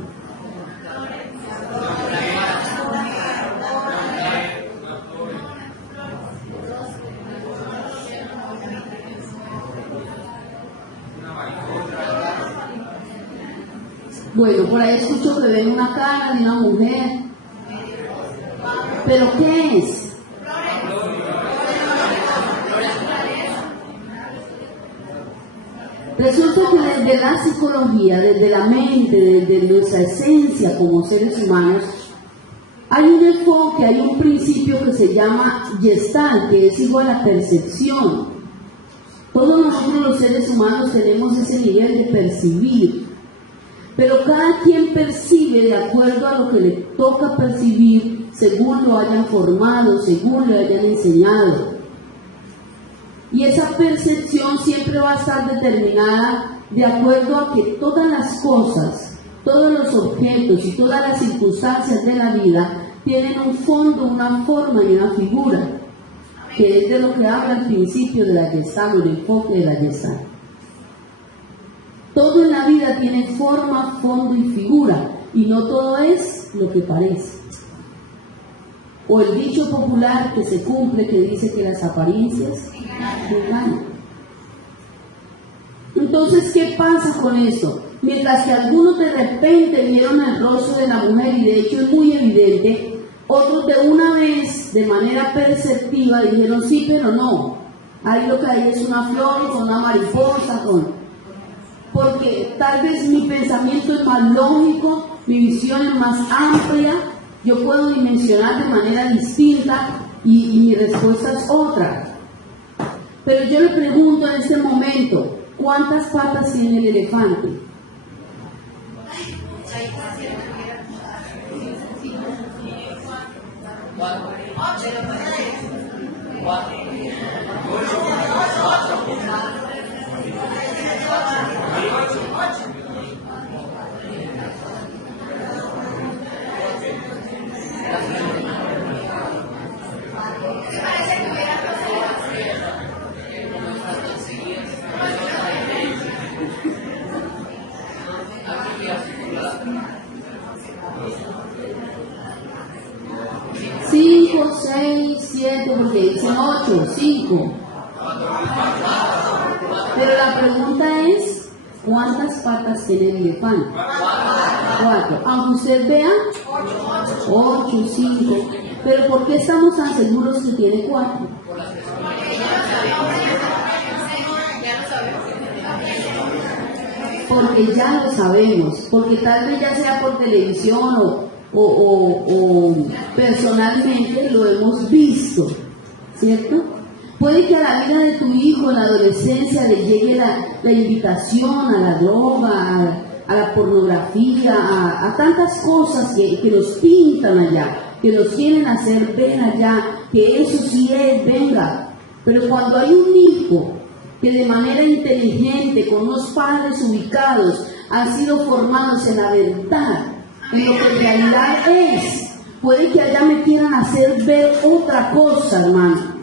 Bueno, por ahí escucho que ven una cara de una mujer. ¿Pero qué es? Resulta que desde la psicología, desde la mente, desde nuestra esencia como seres humanos, hay un enfoque, hay un principio que se llama Gestalt, que es igual a percepción. Todos nosotros los seres humanos tenemos ese nivel de percibir. Pero cada quien percibe de acuerdo a lo que le toca percibir, según lo hayan formado, según le hayan enseñado. Y esa percepción siempre va a estar determinada de acuerdo a que todas las cosas, todos los objetos y todas las circunstancias de la vida tienen un fondo, una forma y una figura, que es de lo que habla al principio de la Gestalt, el enfoque de la Gestalt. Todo en la vida tiene forma, fondo y figura, y no todo es lo que parece. O el dicho popular que se cumple, que dice que las apariencias engañan. Entonces, ¿qué pasa con esto? Mientras que algunos de repente vieron el rostro de la mujer, y de hecho es muy evidente, otros de una vez, de manera perceptiva, dijeron sí, pero no. Ahí lo que hay es una flor con una mariposa, porque tal vez mi pensamiento es más lógico, mi visión es más amplia, yo puedo dimensionar de manera distinta y mi respuesta es otra. Pero yo le pregunto en este momento, ¿cuántas patas tiene el elefante? Cinco, 6, 7, porque dicen 8, 5. Pero la pregunta es, ¿cuántas patas tiene el elefante? 4. Aunque usted vea, 8, 5. Pero ¿por qué estamos tan seguros que tiene 4? Porque ya lo sabemos, porque tal vez ya sea por televisión o personalmente lo hemos visto, ¿cierto? Puede que a la vida de tu hijo en la adolescencia le llegue la invitación a la droga, a la pornografía, a tantas cosas que los pintan allá, que los quieren hacer ver allá, que eso sí es, venga. Pero cuando hay un hijo que de manera inteligente, con unos padres ubicados, han sido formados en la verdad, en lo que en realidad es, puede que allá me quieran hacer ver otra cosa, hermano.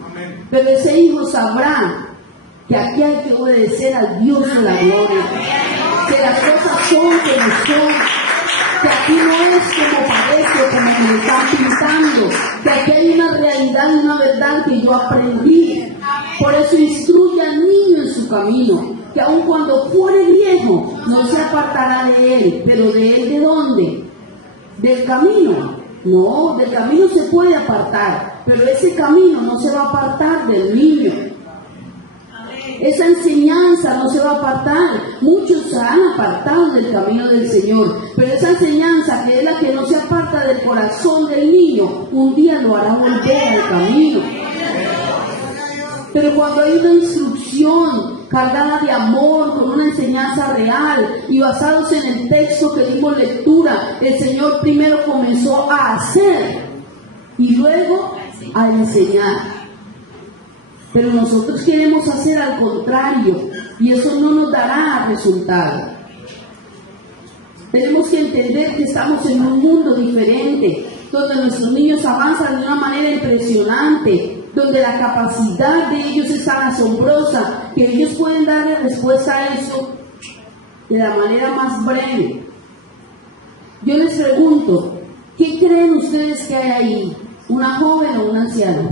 Pero ese hijo sabrá que aquí hay que obedecer al Dios de la gloria, que las cosas son como son, que aquí no es como parece, como me lo están pintando, que aquí hay una realidad y una verdad que yo aprendí. Por eso instruye al niño en su camino, que aun cuando fuere viejo, no se apartará de él. ¿Pero de él de dónde? ¿Del camino? No, del camino se puede apartar, pero ese camino no se va a apartar del niño. Esa enseñanza no se va a apartar. Muchos se han apartado del camino del Señor, pero esa enseñanza, que es la que no se aparta del corazón del niño, un día lo hará volver al camino. Pero cuando hay una instrucción cargada de amor, con una enseñanza real y basados en el texto que dimos lectura, el Señor primero comenzó a hacer y luego a enseñar. Pero nosotros queremos hacer al contrario y eso no nos dará resultado. Tenemos que entender que estamos en un mundo diferente, donde nuestros niños avanzan de una manera impresionante, donde la capacidad de ellos es tan asombrosa que ellos pueden darle respuesta a eso de la manera más breve. Yo les pregunto, ¿qué creen ustedes que hay ahí? ¿Una joven o una anciana?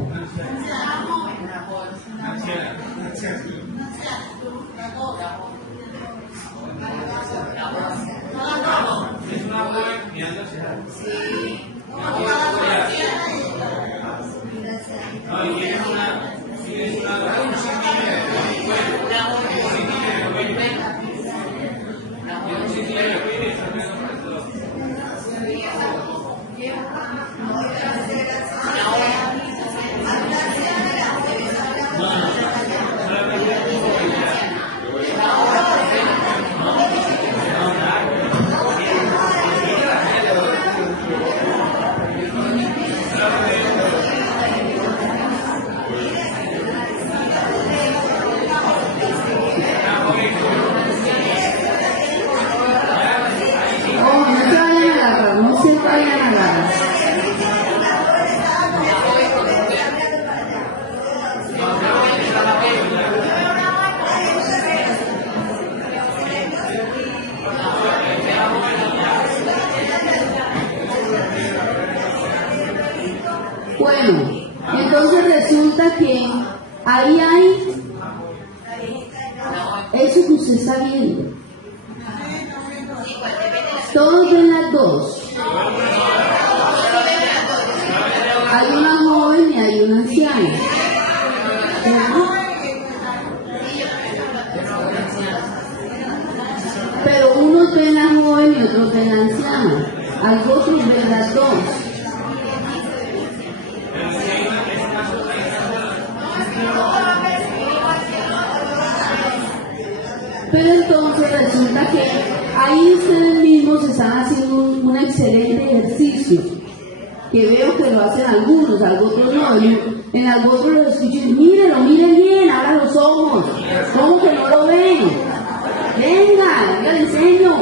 Bueno, entonces resulta que ahí hay eso que usted está viendo. Todos ven las dos. Hay una joven y hay una anciana. Pero unos ven la joven y otros ven la anciana. Hay otros ven las dos. Pero entonces resulta que ahí ustedes mismos están haciendo un excelente ejercicio, que veo que lo hacen algunos, otros no. En algunos los escucho y mírenlo, miren bien, abran los ojos. ¿Cómo que no lo ven? Venga, ya les enseño.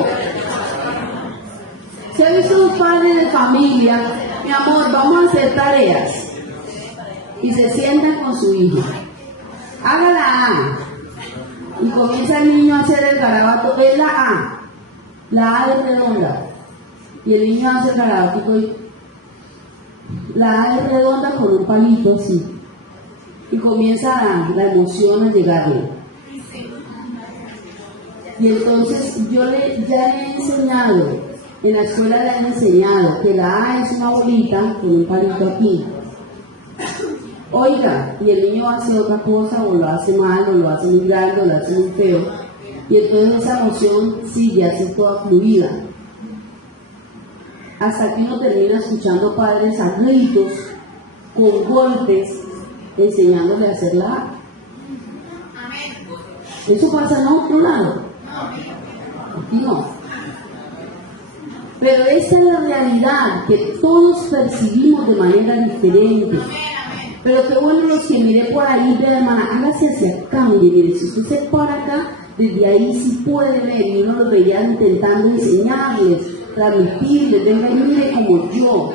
Si ha visto un padre de familia, mi amor, vamos a hacer tareas. Y se sientan con su hijo. Haga la A. Y comienza el niño a hacer el garabato. Es la A. La A es redonda. Y el niño hace el garabato. La A es redonda con un palito así. Y comienza la emoción a llegarle. Y entonces yo ya le he enseñado, en la escuela le han enseñado que la A es una bolita con un palito aquí. Oiga, y el niño hace otra cosa, o lo hace mal, o lo hace muy grande, o lo hace muy feo. Y entonces esa emoción sigue así toda fluida. Hasta que uno termina escuchando padres a gritos, con golpes, enseñándole a hacer la A. Eso pasa en otro lado. Aquí no. Pero esa es la realidad que todos percibimos de manera diferente. Pero qué bueno los que miré por ahí, de hermana, hágase hacia acá, mire, si usted se para acá, desde ahí sí puede ver, y uno los veía intentando enseñarles, transmitirles, venga y mire como yo.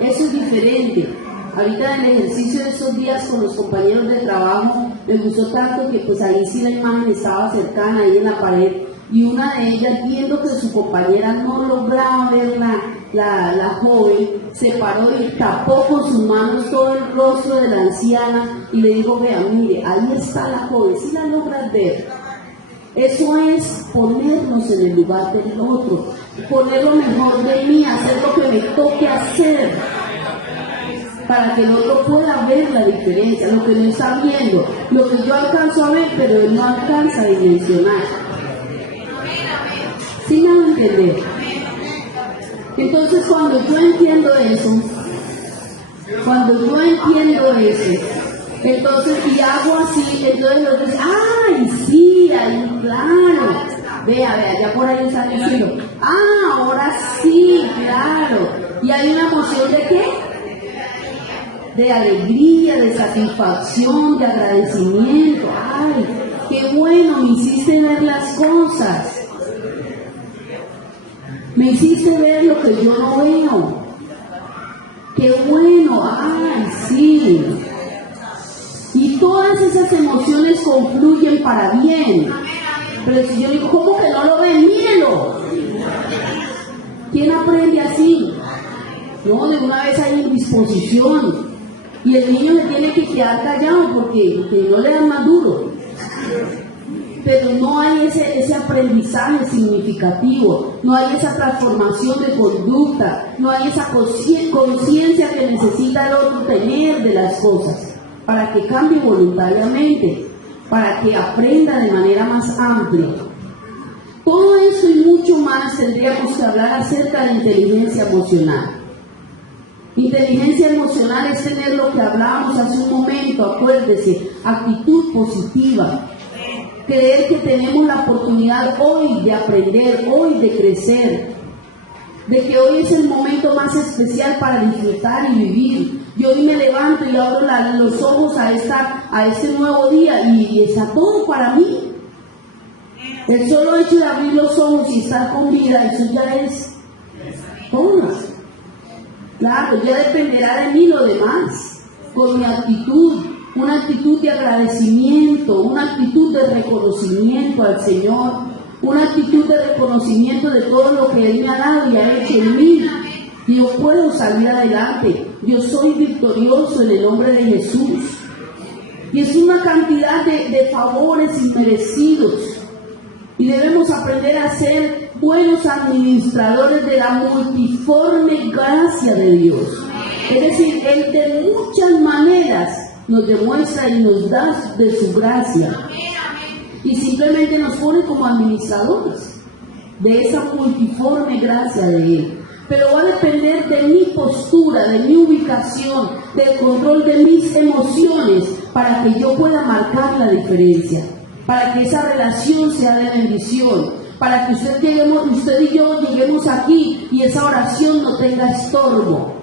Eso es diferente. Ahorita en el ejercicio de esos días con los compañeros de trabajo, me gustó tanto que pues ahí sí la imagen estaba cercana, ahí en la pared, y una de ellas, viendo que su compañera no lograba ver la joven, se paró y tapó con sus manos todo el rostro de la anciana y le dijo, vea, mire, ahí está la joven, si la logras ver. Eso es ponernos en el lugar del otro, poner lo mejor de mí, hacer lo que me toque hacer, para que el otro pueda ver la diferencia, lo que no está viendo, lo que yo alcanzo a ver, pero él no alcanza a dimensionar. ¿Sí me van a entender? Entonces cuando yo entiendo eso, entonces y hago así, entonces los dicen, ¡ay, sí, ahí, claro! Vea, ya por ahí están diciendo, ahora sí, claro. Y hay una emoción de ¿qué? De alegría, de satisfacción, de agradecimiento. ¡Ay, qué bueno, me hiciste ver las cosas! Me hiciste ver lo que yo no veo. ¡Qué bueno! ¡Ay, sí! Y todas esas emociones confluyen para bien. Pero si yo digo, ¿cómo que no lo ven? ¡Mírenlo! ¿Quién aprende así? No, de una vez hay indisposición. Y el niño se tiene que quedar callado porque no le dan más duro. Pero no hay ese aprendizaje significativo, no hay esa transformación de conducta, no hay esa conciencia que necesita el otro tener de las cosas, para que cambie voluntariamente, para que aprenda de manera más amplia. Todo eso y mucho más tendríamos que hablar acerca de inteligencia emocional. Inteligencia emocional es tener lo que hablábamos hace un momento, acuérdese, actitud positiva. Creer que tenemos la oportunidad hoy de aprender, hoy de crecer, de que hoy es el momento más especial para disfrutar y vivir. Yo hoy me levanto y abro los ojos a este nuevo día y está todo para mí. El solo hecho de abrir los ojos y estar con vida, eso ya es todo. Claro, ya dependerá de mí lo demás, con mi actitud. Una actitud de agradecimiento, una actitud de reconocimiento al Señor, una actitud de reconocimiento de todo lo que Él me ha dado y ha hecho en mí. Yo puedo salir adelante, yo soy victorioso en el nombre de Jesús. Y es una cantidad de favores inmerecidos. Y debemos aprender a ser buenos administradores de la multiforme gracia de Dios. Es decir, Él de muchas maneras nos demuestra y nos da de su gracia. Y simplemente nos pone como administradores de esa multiforme gracia de Él. Pero va a depender de mi postura, de mi ubicación, del control de mis emociones, para que yo pueda marcar la diferencia, para que esa relación sea de bendición, para que usted y yo lleguemos aquí y esa oración no tenga estorbo.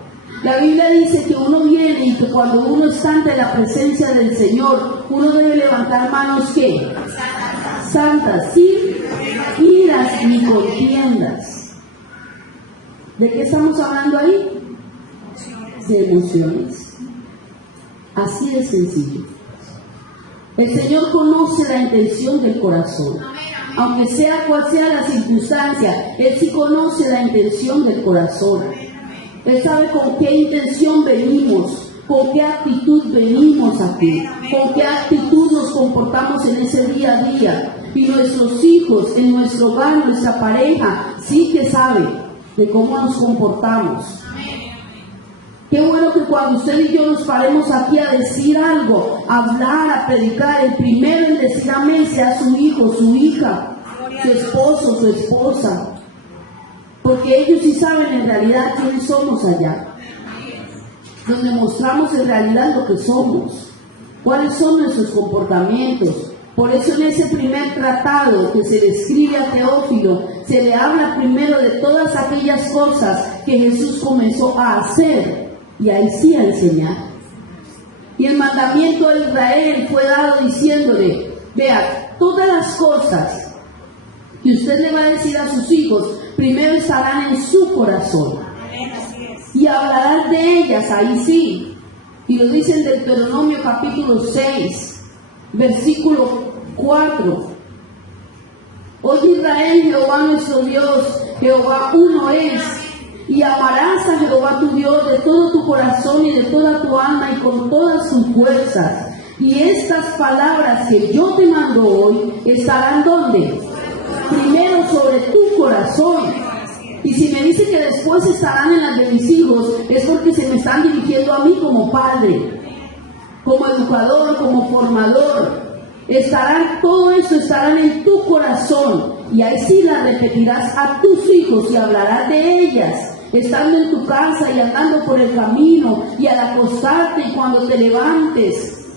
La Biblia dice que uno viene y que cuando uno está ante la presencia del Señor, uno debe levantar manos ¿qué? Santas, sin iras ni contiendas. ¿De qué estamos hablando ahí? De emociones. Así de sencillo. El Señor conoce la intención del corazón. Aunque sea cual sea la circunstancia, Él sí conoce la intención del corazón. Él sabe con qué intención venimos, con qué actitud venimos aquí, con qué actitud nos comportamos en ese día a día. Y nuestros hijos, en nuestro hogar, nuestra pareja, sí que sabe de cómo nos comportamos. Qué bueno que cuando usted y yo nos paremos aquí a decir algo, a hablar, a predicar, el primero en decir amén sea su hijo, su hija, su esposo, su esposa. Porque ellos sí saben en realidad quiénes somos allá. Nos demostramos en realidad lo que somos, cuáles son nuestros comportamientos. Por eso en ese primer tratado que se le escribe a Teófilo, se le habla primero de todas aquellas cosas que Jesús comenzó a hacer y ahí sí a enseñar. Y el mandamiento de Israel fue dado diciéndole, vea, todas las cosas que usted le va a decir a sus hijos, primero estarán en su corazón. Y hablarán de ellas, ahí sí. Y lo dice en Deuteronomio capítulo 6, versículo 4. Oye Israel, Jehová nuestro Dios, Jehová uno es. Y amarás a Jehová tu Dios de todo tu corazón y de toda tu alma y con todas tus fuerzas. Y estas palabras que yo te mando hoy estarán ¿dónde? Primero sobre tu corazón. Y si me dice que después estarán en las de mis hijos, es porque se me están dirigiendo a mí como padre, como educador, como formador. Todo eso estarán en tu corazón. Y ahí sí las repetirás a tus hijos y hablarás de ellas, estando en tu casa y andando por el camino y al acostarte y cuando te levantes.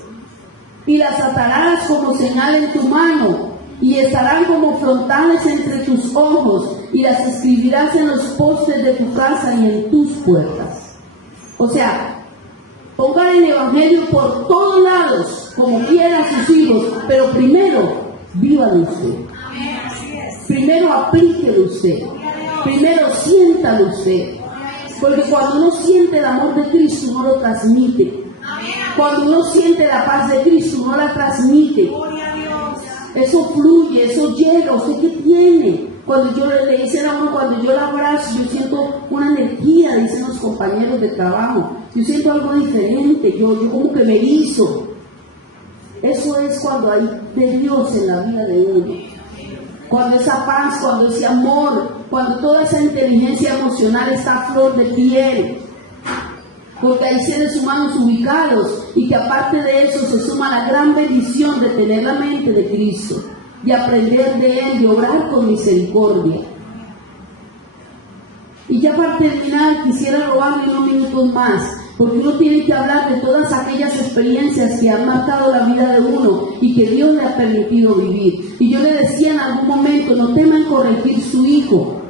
Y las atarás como señal en tu mano y estarán como frontales entre tus ojos y las escribirás en los postes de tu casa y en tus puertas. O sea, pongan el evangelio por todos lados, como quieran sus hijos, pero primero, vívalo usted. Primero aplíquelo usted. Primero siéntalo usted. Porque cuando uno siente el amor de Cristo, uno lo transmite. Cuando uno siente la paz de Cristo, uno la transmite. Eso fluye, eso llega. ¿Usted qué tiene? Cuando yo le dicen a uno, cuando yo la abrazo, yo siento una energía, dicen los compañeros de trabajo. Yo siento algo diferente, yo como que me erizo. Eso es cuando hay de Dios en la vida de uno. Cuando esa paz, cuando ese amor, cuando toda esa inteligencia emocional está a flor de piel. Porque hay seres humanos ubicados y que aparte de eso se suma la gran bendición de tener la mente de Cristo, de aprender de Él, de obrar con misericordia. Y ya para terminar, quisiera robarme unos minutos más, porque uno tiene que hablar de todas aquellas experiencias que han marcado la vida de uno y que Dios le ha permitido vivir. Y yo le decía en algún momento, no teman corregir su hijo,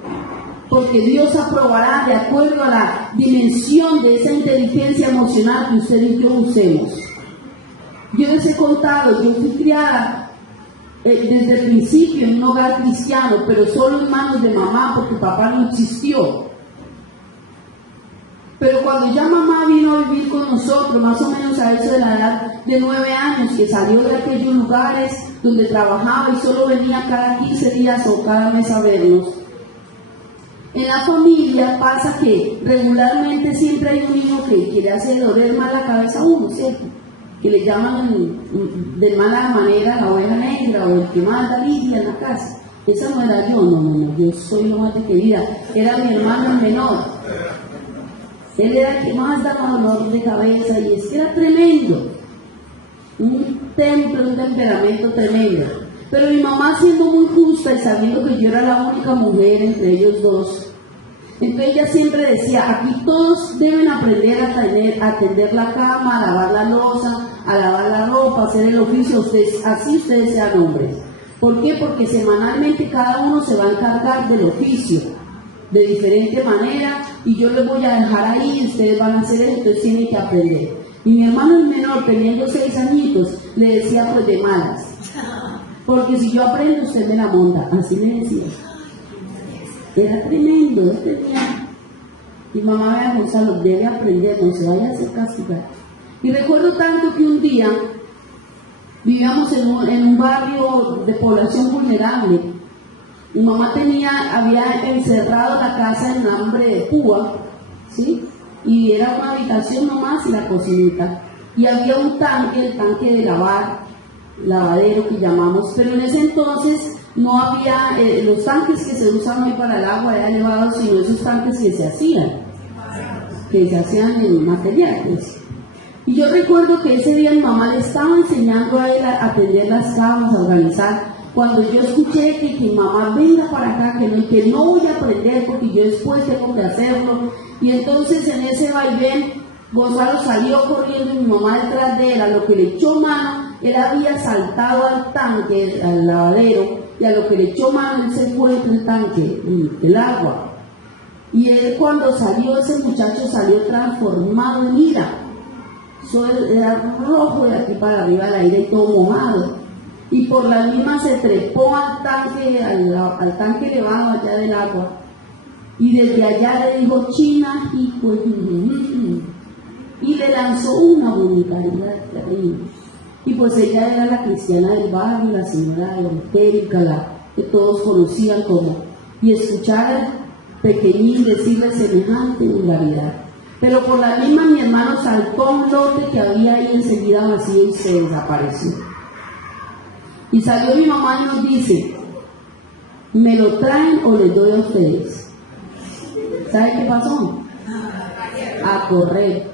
porque Dios aprobará de acuerdo a la dimensión de esa inteligencia emocional que usted y yo usemos. Yo les he contado, yo fui criada desde el principio en un hogar cristiano, pero solo en manos de mamá, porque papá no existió. Pero cuando ya mamá vino a vivir con nosotros, más o menos a eso de la edad de 9 años, que salió de aquellos lugares donde trabajaba y solo venía cada 15 días o cada mes a vernos, en la familia pasa que regularmente siempre hay un niño que le hace doler mal la cabeza a uno, ¿cierto? Que le llaman de mala manera la oveja negra o el que manda lidia en la casa. Esa no era yo, no, yo soy lo más de querida. Era mi hermano el menor. Él era el que más daba dolor de cabeza y es que era tremendo. Un temperamento tremendo. Pero mi mamá, siendo muy justa y sabiendo que yo era la única mujer entre ellos dos, entonces ella siempre decía, aquí todos deben aprender a tender la cama, a lavar la loza, a lavar la ropa, a hacer el oficio, así ustedes sean hombres. ¿Por qué? Porque semanalmente cada uno se va a encargar del oficio de diferente manera y yo les voy a dejar ahí y ustedes van a hacer eso, entonces tienen que aprender. Y mi hermano el menor, teniendo 6 añitos, le decía pues de malas, porque si yo aprendo usted me la monta, así le decía. Era tremendo, tenía. Mi mamá, vea, Gonzalo, debe aprender, no se vaya a hacer castigar. Y recuerdo tanto que un día vivíamos en un barrio de población vulnerable. Mi mamá había encerrado la casa en hambre de púa, ¿sí? Y era una habitación nomás y la cocinita. Y había un tanque, el tanque de lavadero que llamamos, pero en ese entonces no había los tanques que se usan hoy para el agua, eran elevados, sino esos tanques que se hacían en materiales. Y yo recuerdo que ese día mi mamá le estaba enseñando a él a tender las camas, a organizar, cuando yo escuché que mamá venga para acá, que no voy a aprender porque yo después tengo que hacerlo. Y entonces en ese vaivén Gonzalo salió corriendo y mi mamá detrás de él, a lo que le echó mano, él había saltado al tanque, al lavadero, y a lo que le echó mano él se fue entre el tanque, el agua. Y él cuando salió, ese muchacho salió transformado en ira. Eso era rojo de aquí para arriba del aire y todo mojado. Y por la misma se trepó al tanque elevado allá del agua. Y desde allá le dijo, China, y pues, y le lanzó una vulgaridad terrible. Y pues ella era la cristiana del barrio, la señora evangélica, la que todos conocían como, y escuchar al pequeñín decirle semejante vulgaridad. Pero por la misma mi hermano saltó a un lote que había ahí enseguida vacío y se desapareció. Y salió mi mamá y nos dice, ¿me lo traen o les doy a ustedes? ¿Sabe qué pasó? A correr.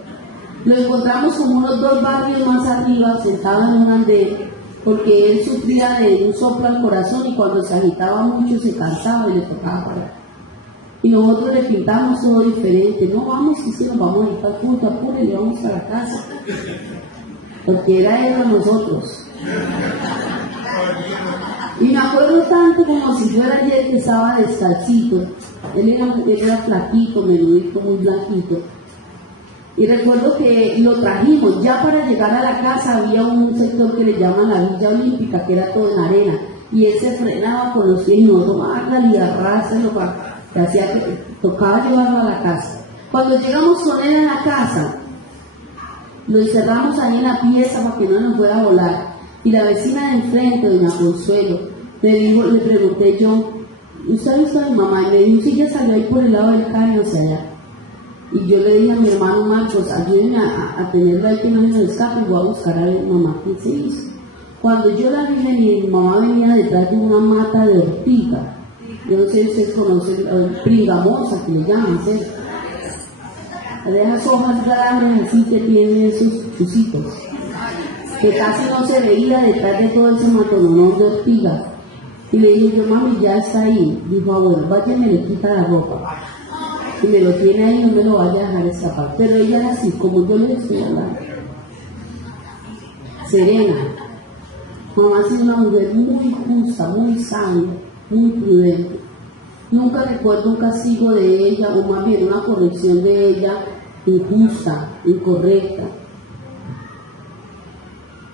Lo encontramos como unos 2 barrios más arriba, sentado en un andén, porque él sufría de un soplo al corazón y cuando se agitaba mucho se cansaba y le tocaba parar. Y nosotros le pintamos todo diferente. No, vamos, que si nos vamos a ir para el culto, apúrenle, vamos a la casa. Porque era él a nosotros. Y me acuerdo tanto como si fuera ayer que estaba descalcito. Él era flaquito, menudito, muy blanquito. Y recuerdo que lo trajimos. Ya para llegar a la casa había un sector que le llaman la Villa Olímpica, que era todo en arena. Y él se frenaba con los pies y nosotros, hágale y arráselo que hacía que tocaba llevarlo a la casa. Cuando llegamos con él a la casa, lo encerramos ahí en la pieza para que no nos fuera a volar. Y la vecina de enfrente, doña Consuelo, le pregunté yo, ¿usted ha visto a mi mamá? Y me dijo, sí, ya salió ahí por el lado del caño hacia allá. Y yo le dije a mi hermano Marcos, ayúdenme a tenerlo ahí que no se nos escape y voy a buscar a mi mamá. ¿Qué se hizo? Cuando yo la vi venir, mi mamá venía detrás de una mata de ortiga. Yo no sé si ustedes conocen pringamosa, que le llaman, ¿sí? De esas hojas grandes así que tienen sus chusitos, que casi no se veía detrás de todo ese matononón de ortiga. Y le dije yo, mami, ya está ahí. Dijo, bueno, vaya y me le quita la ropa. Y me lo tiene ahí, no me lo vaya a dejar escapar. Pero ella era así, como yo les estoy hablando. Serena. Mamá ha sido una mujer muy justa, muy sabia, muy prudente. Nunca recuerdo un castigo de ella, o más bien una corrección de ella injusta, incorrecta.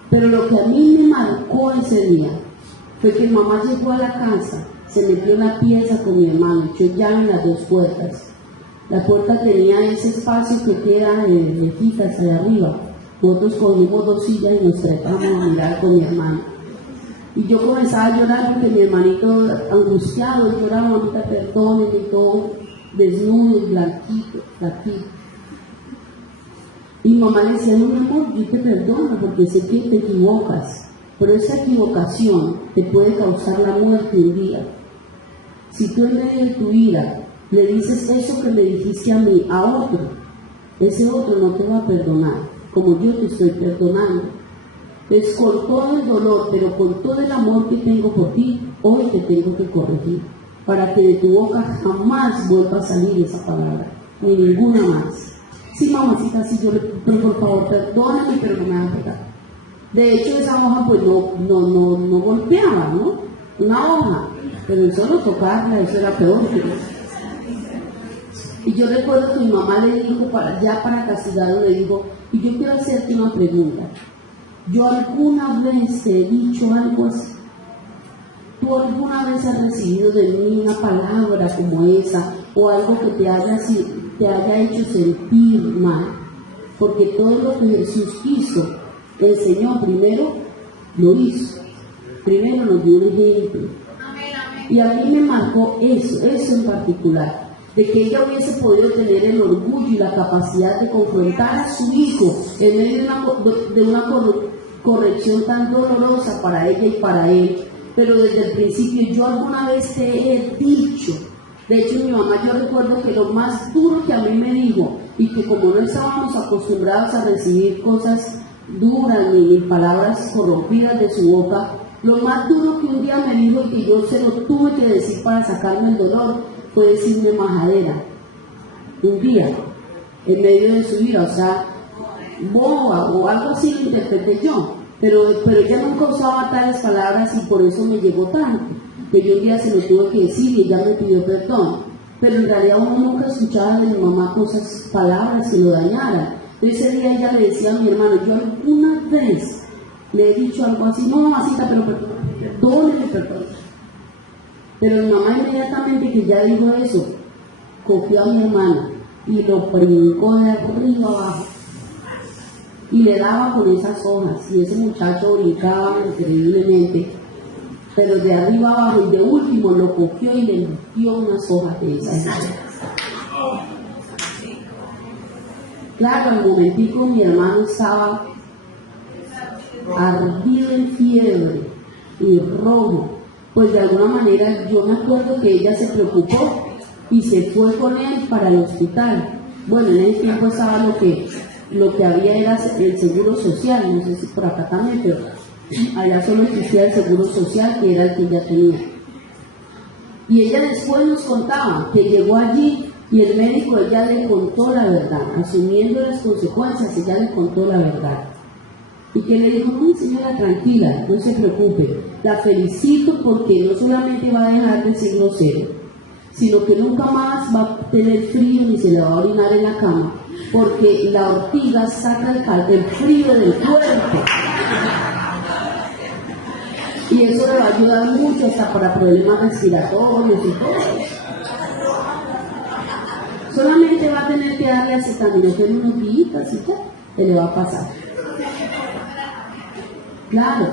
Pero lo que a mí me marcó ese día fue que mamá llegó a la casa, se metió en la pieza con mi hermano, echó llave en las 2 puertas. La puerta tenía ese espacio que queda de rejitas allá arriba. Nosotros cogimos 2 sillas y nos trepamos a mirar con mi hermano. Y yo comenzaba a llorar porque mi hermanito angustiado lloraba, mamita, perdónenme, y todo desnudo y blanquito, flaquito. Y mamá le decía, no, mi amor, yo te perdono porque sé que te equivocas, pero esa equivocación te puede causar la muerte un día. Si tú en medio de tu ira le dices eso que me dijiste a mí, a otro, ese otro no te va a perdonar, como yo te estoy perdonando. Entonces, con todo el dolor, pero con todo el amor que tengo por ti, hoy te tengo que corregir, para que de tu boca jamás vuelva a salir esa palabra, ni ninguna más. Sí, mamacita, sí, pero por favor, perdóname, pero no me hagas pecar. De hecho, esa hoja pues no golpeaba, ¿no? Una hoja, pero solo tocarla, eso era peor. Y yo recuerdo que mi mamá le dijo, para castigarlo, le dijo, y yo quiero hacerte una pregunta. ¿Yo alguna vez te he dicho algo así? ¿Tú alguna vez has recibido de mí una palabra como esa o algo que te haya hecho sentir mal? Porque todo lo que Jesús hizo, enseñó primero, lo hizo. Primero nos dio un ejemplo. Y a mí me marcó eso en particular, de que ella hubiese podido tener el orgullo y la capacidad de confrontar a su hijo en medio de una corrección tan dolorosa para ella y para él. Pero desde el principio, yo alguna vez te he dicho, de hecho mi mamá, yo recuerdo que lo más duro que a mí me dijo, y que como no estábamos acostumbrados a recibir cosas duras ni palabras corrompidas de su boca, lo más duro que un día me dijo y que yo se lo tuve que decir para sacarme el dolor, fue decirme majadera. Un día, en medio de su vida, o sea, boba o algo así lo interpreté yo. Pero ella nunca usaba tales palabras y por eso me llegó tanto, que yo un día se lo tuve que decir y ella me pidió perdón. Pero en realidad uno nunca escuchaba de mi mamá palabras que lo dañaran. Ese día ella le decía a mi hermano, yo alguna vez le he dicho algo así, no mamacita, pero perdóneme. Pero mi mamá inmediatamente que ya dijo eso, cogió a mi hermana y lo brincó de arriba abajo. Y le daba con esas hojas, y ese muchacho brincaba increíblemente, pero de arriba abajo, y de último lo cogió y le metió unas hojas de esas. Claro, al momentico mi hermano estaba ardido en fiebre y rojo, pues de alguna manera yo me acuerdo que ella se preocupó y se fue con él para el hospital. Bueno, en ese tiempo estaba lo que había era el seguro social, no sé si por acá también, pero allá solo existía el seguro social, que era el que ella tenía. Y ella después nos contaba que llegó allí y el médico, ella le contó la verdad, asumiendo las consecuencias, ella le contó la verdad. Y que le dijo, no señora, tranquila, no se preocupe, la felicito porque no solamente va a dejar de ser grosero, sino que nunca más va a tener frío ni se le va a orinar en la cama, porque la ortiga saca el frío del cuerpo. Y eso le va a ayudar mucho hasta para problemas respiratorios y todo. Solamente va a tener que darle acetaminofén unos días y ya, se le va a pasar. Claro.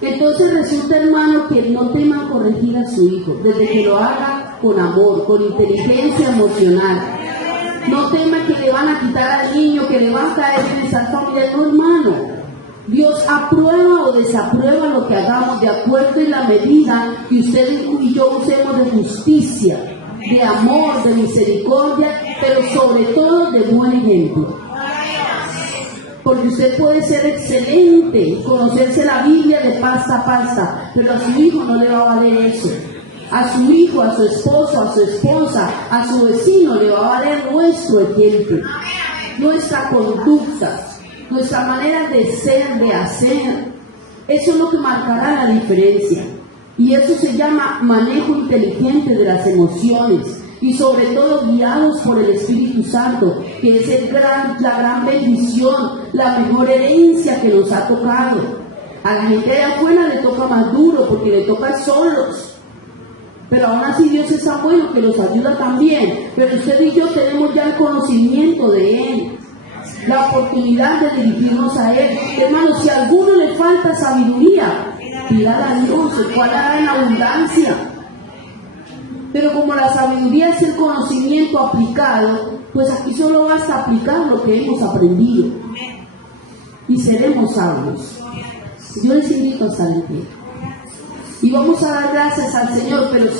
Entonces resulta, hermano, que no teman corregir a su hijo, desde que lo haga con amor, con inteligencia emocional. No teman que le van a quitar al niño, que le van a caer en esa familia. No, hermano. Dios aprueba o desaprueba lo que hagamos de acuerdo en la medida que usted y yo usemos de justicia, de amor, de misericordia, pero sobre todo de buen ejemplo. Porque usted puede ser excelente, conocerse la Biblia de pasta a pasta, pero a su hijo no le va a valer eso. A su hijo, a su esposo, a su esposa, a su vecino le va a valer nuestro ejemplo, nuestra conducta, nuestra manera de ser, de hacer. Eso es lo que marcará la diferencia. Y eso se llama manejo inteligente de las emociones. Y sobre todo guiados por el Espíritu Santo, que es la gran bendición, la mejor herencia que nos ha tocado. A la gente de afuera le toca más duro porque le toca solos. Pero aún así Dios es tan bueno que los ayuda también. Pero usted y yo tenemos ya el conocimiento de Él, la oportunidad de dirigirnos a Él. Hermanos, si a alguno le falta sabiduría, pídala a Dios, el cual hará en abundancia. Pero como la sabiduría es el conocimiento aplicado, pues aquí solo basta aplicar lo que hemos aprendido. Y seremos sabios. Yo les invito a estar en pie. Y vamos a dar gracias al Señor, pero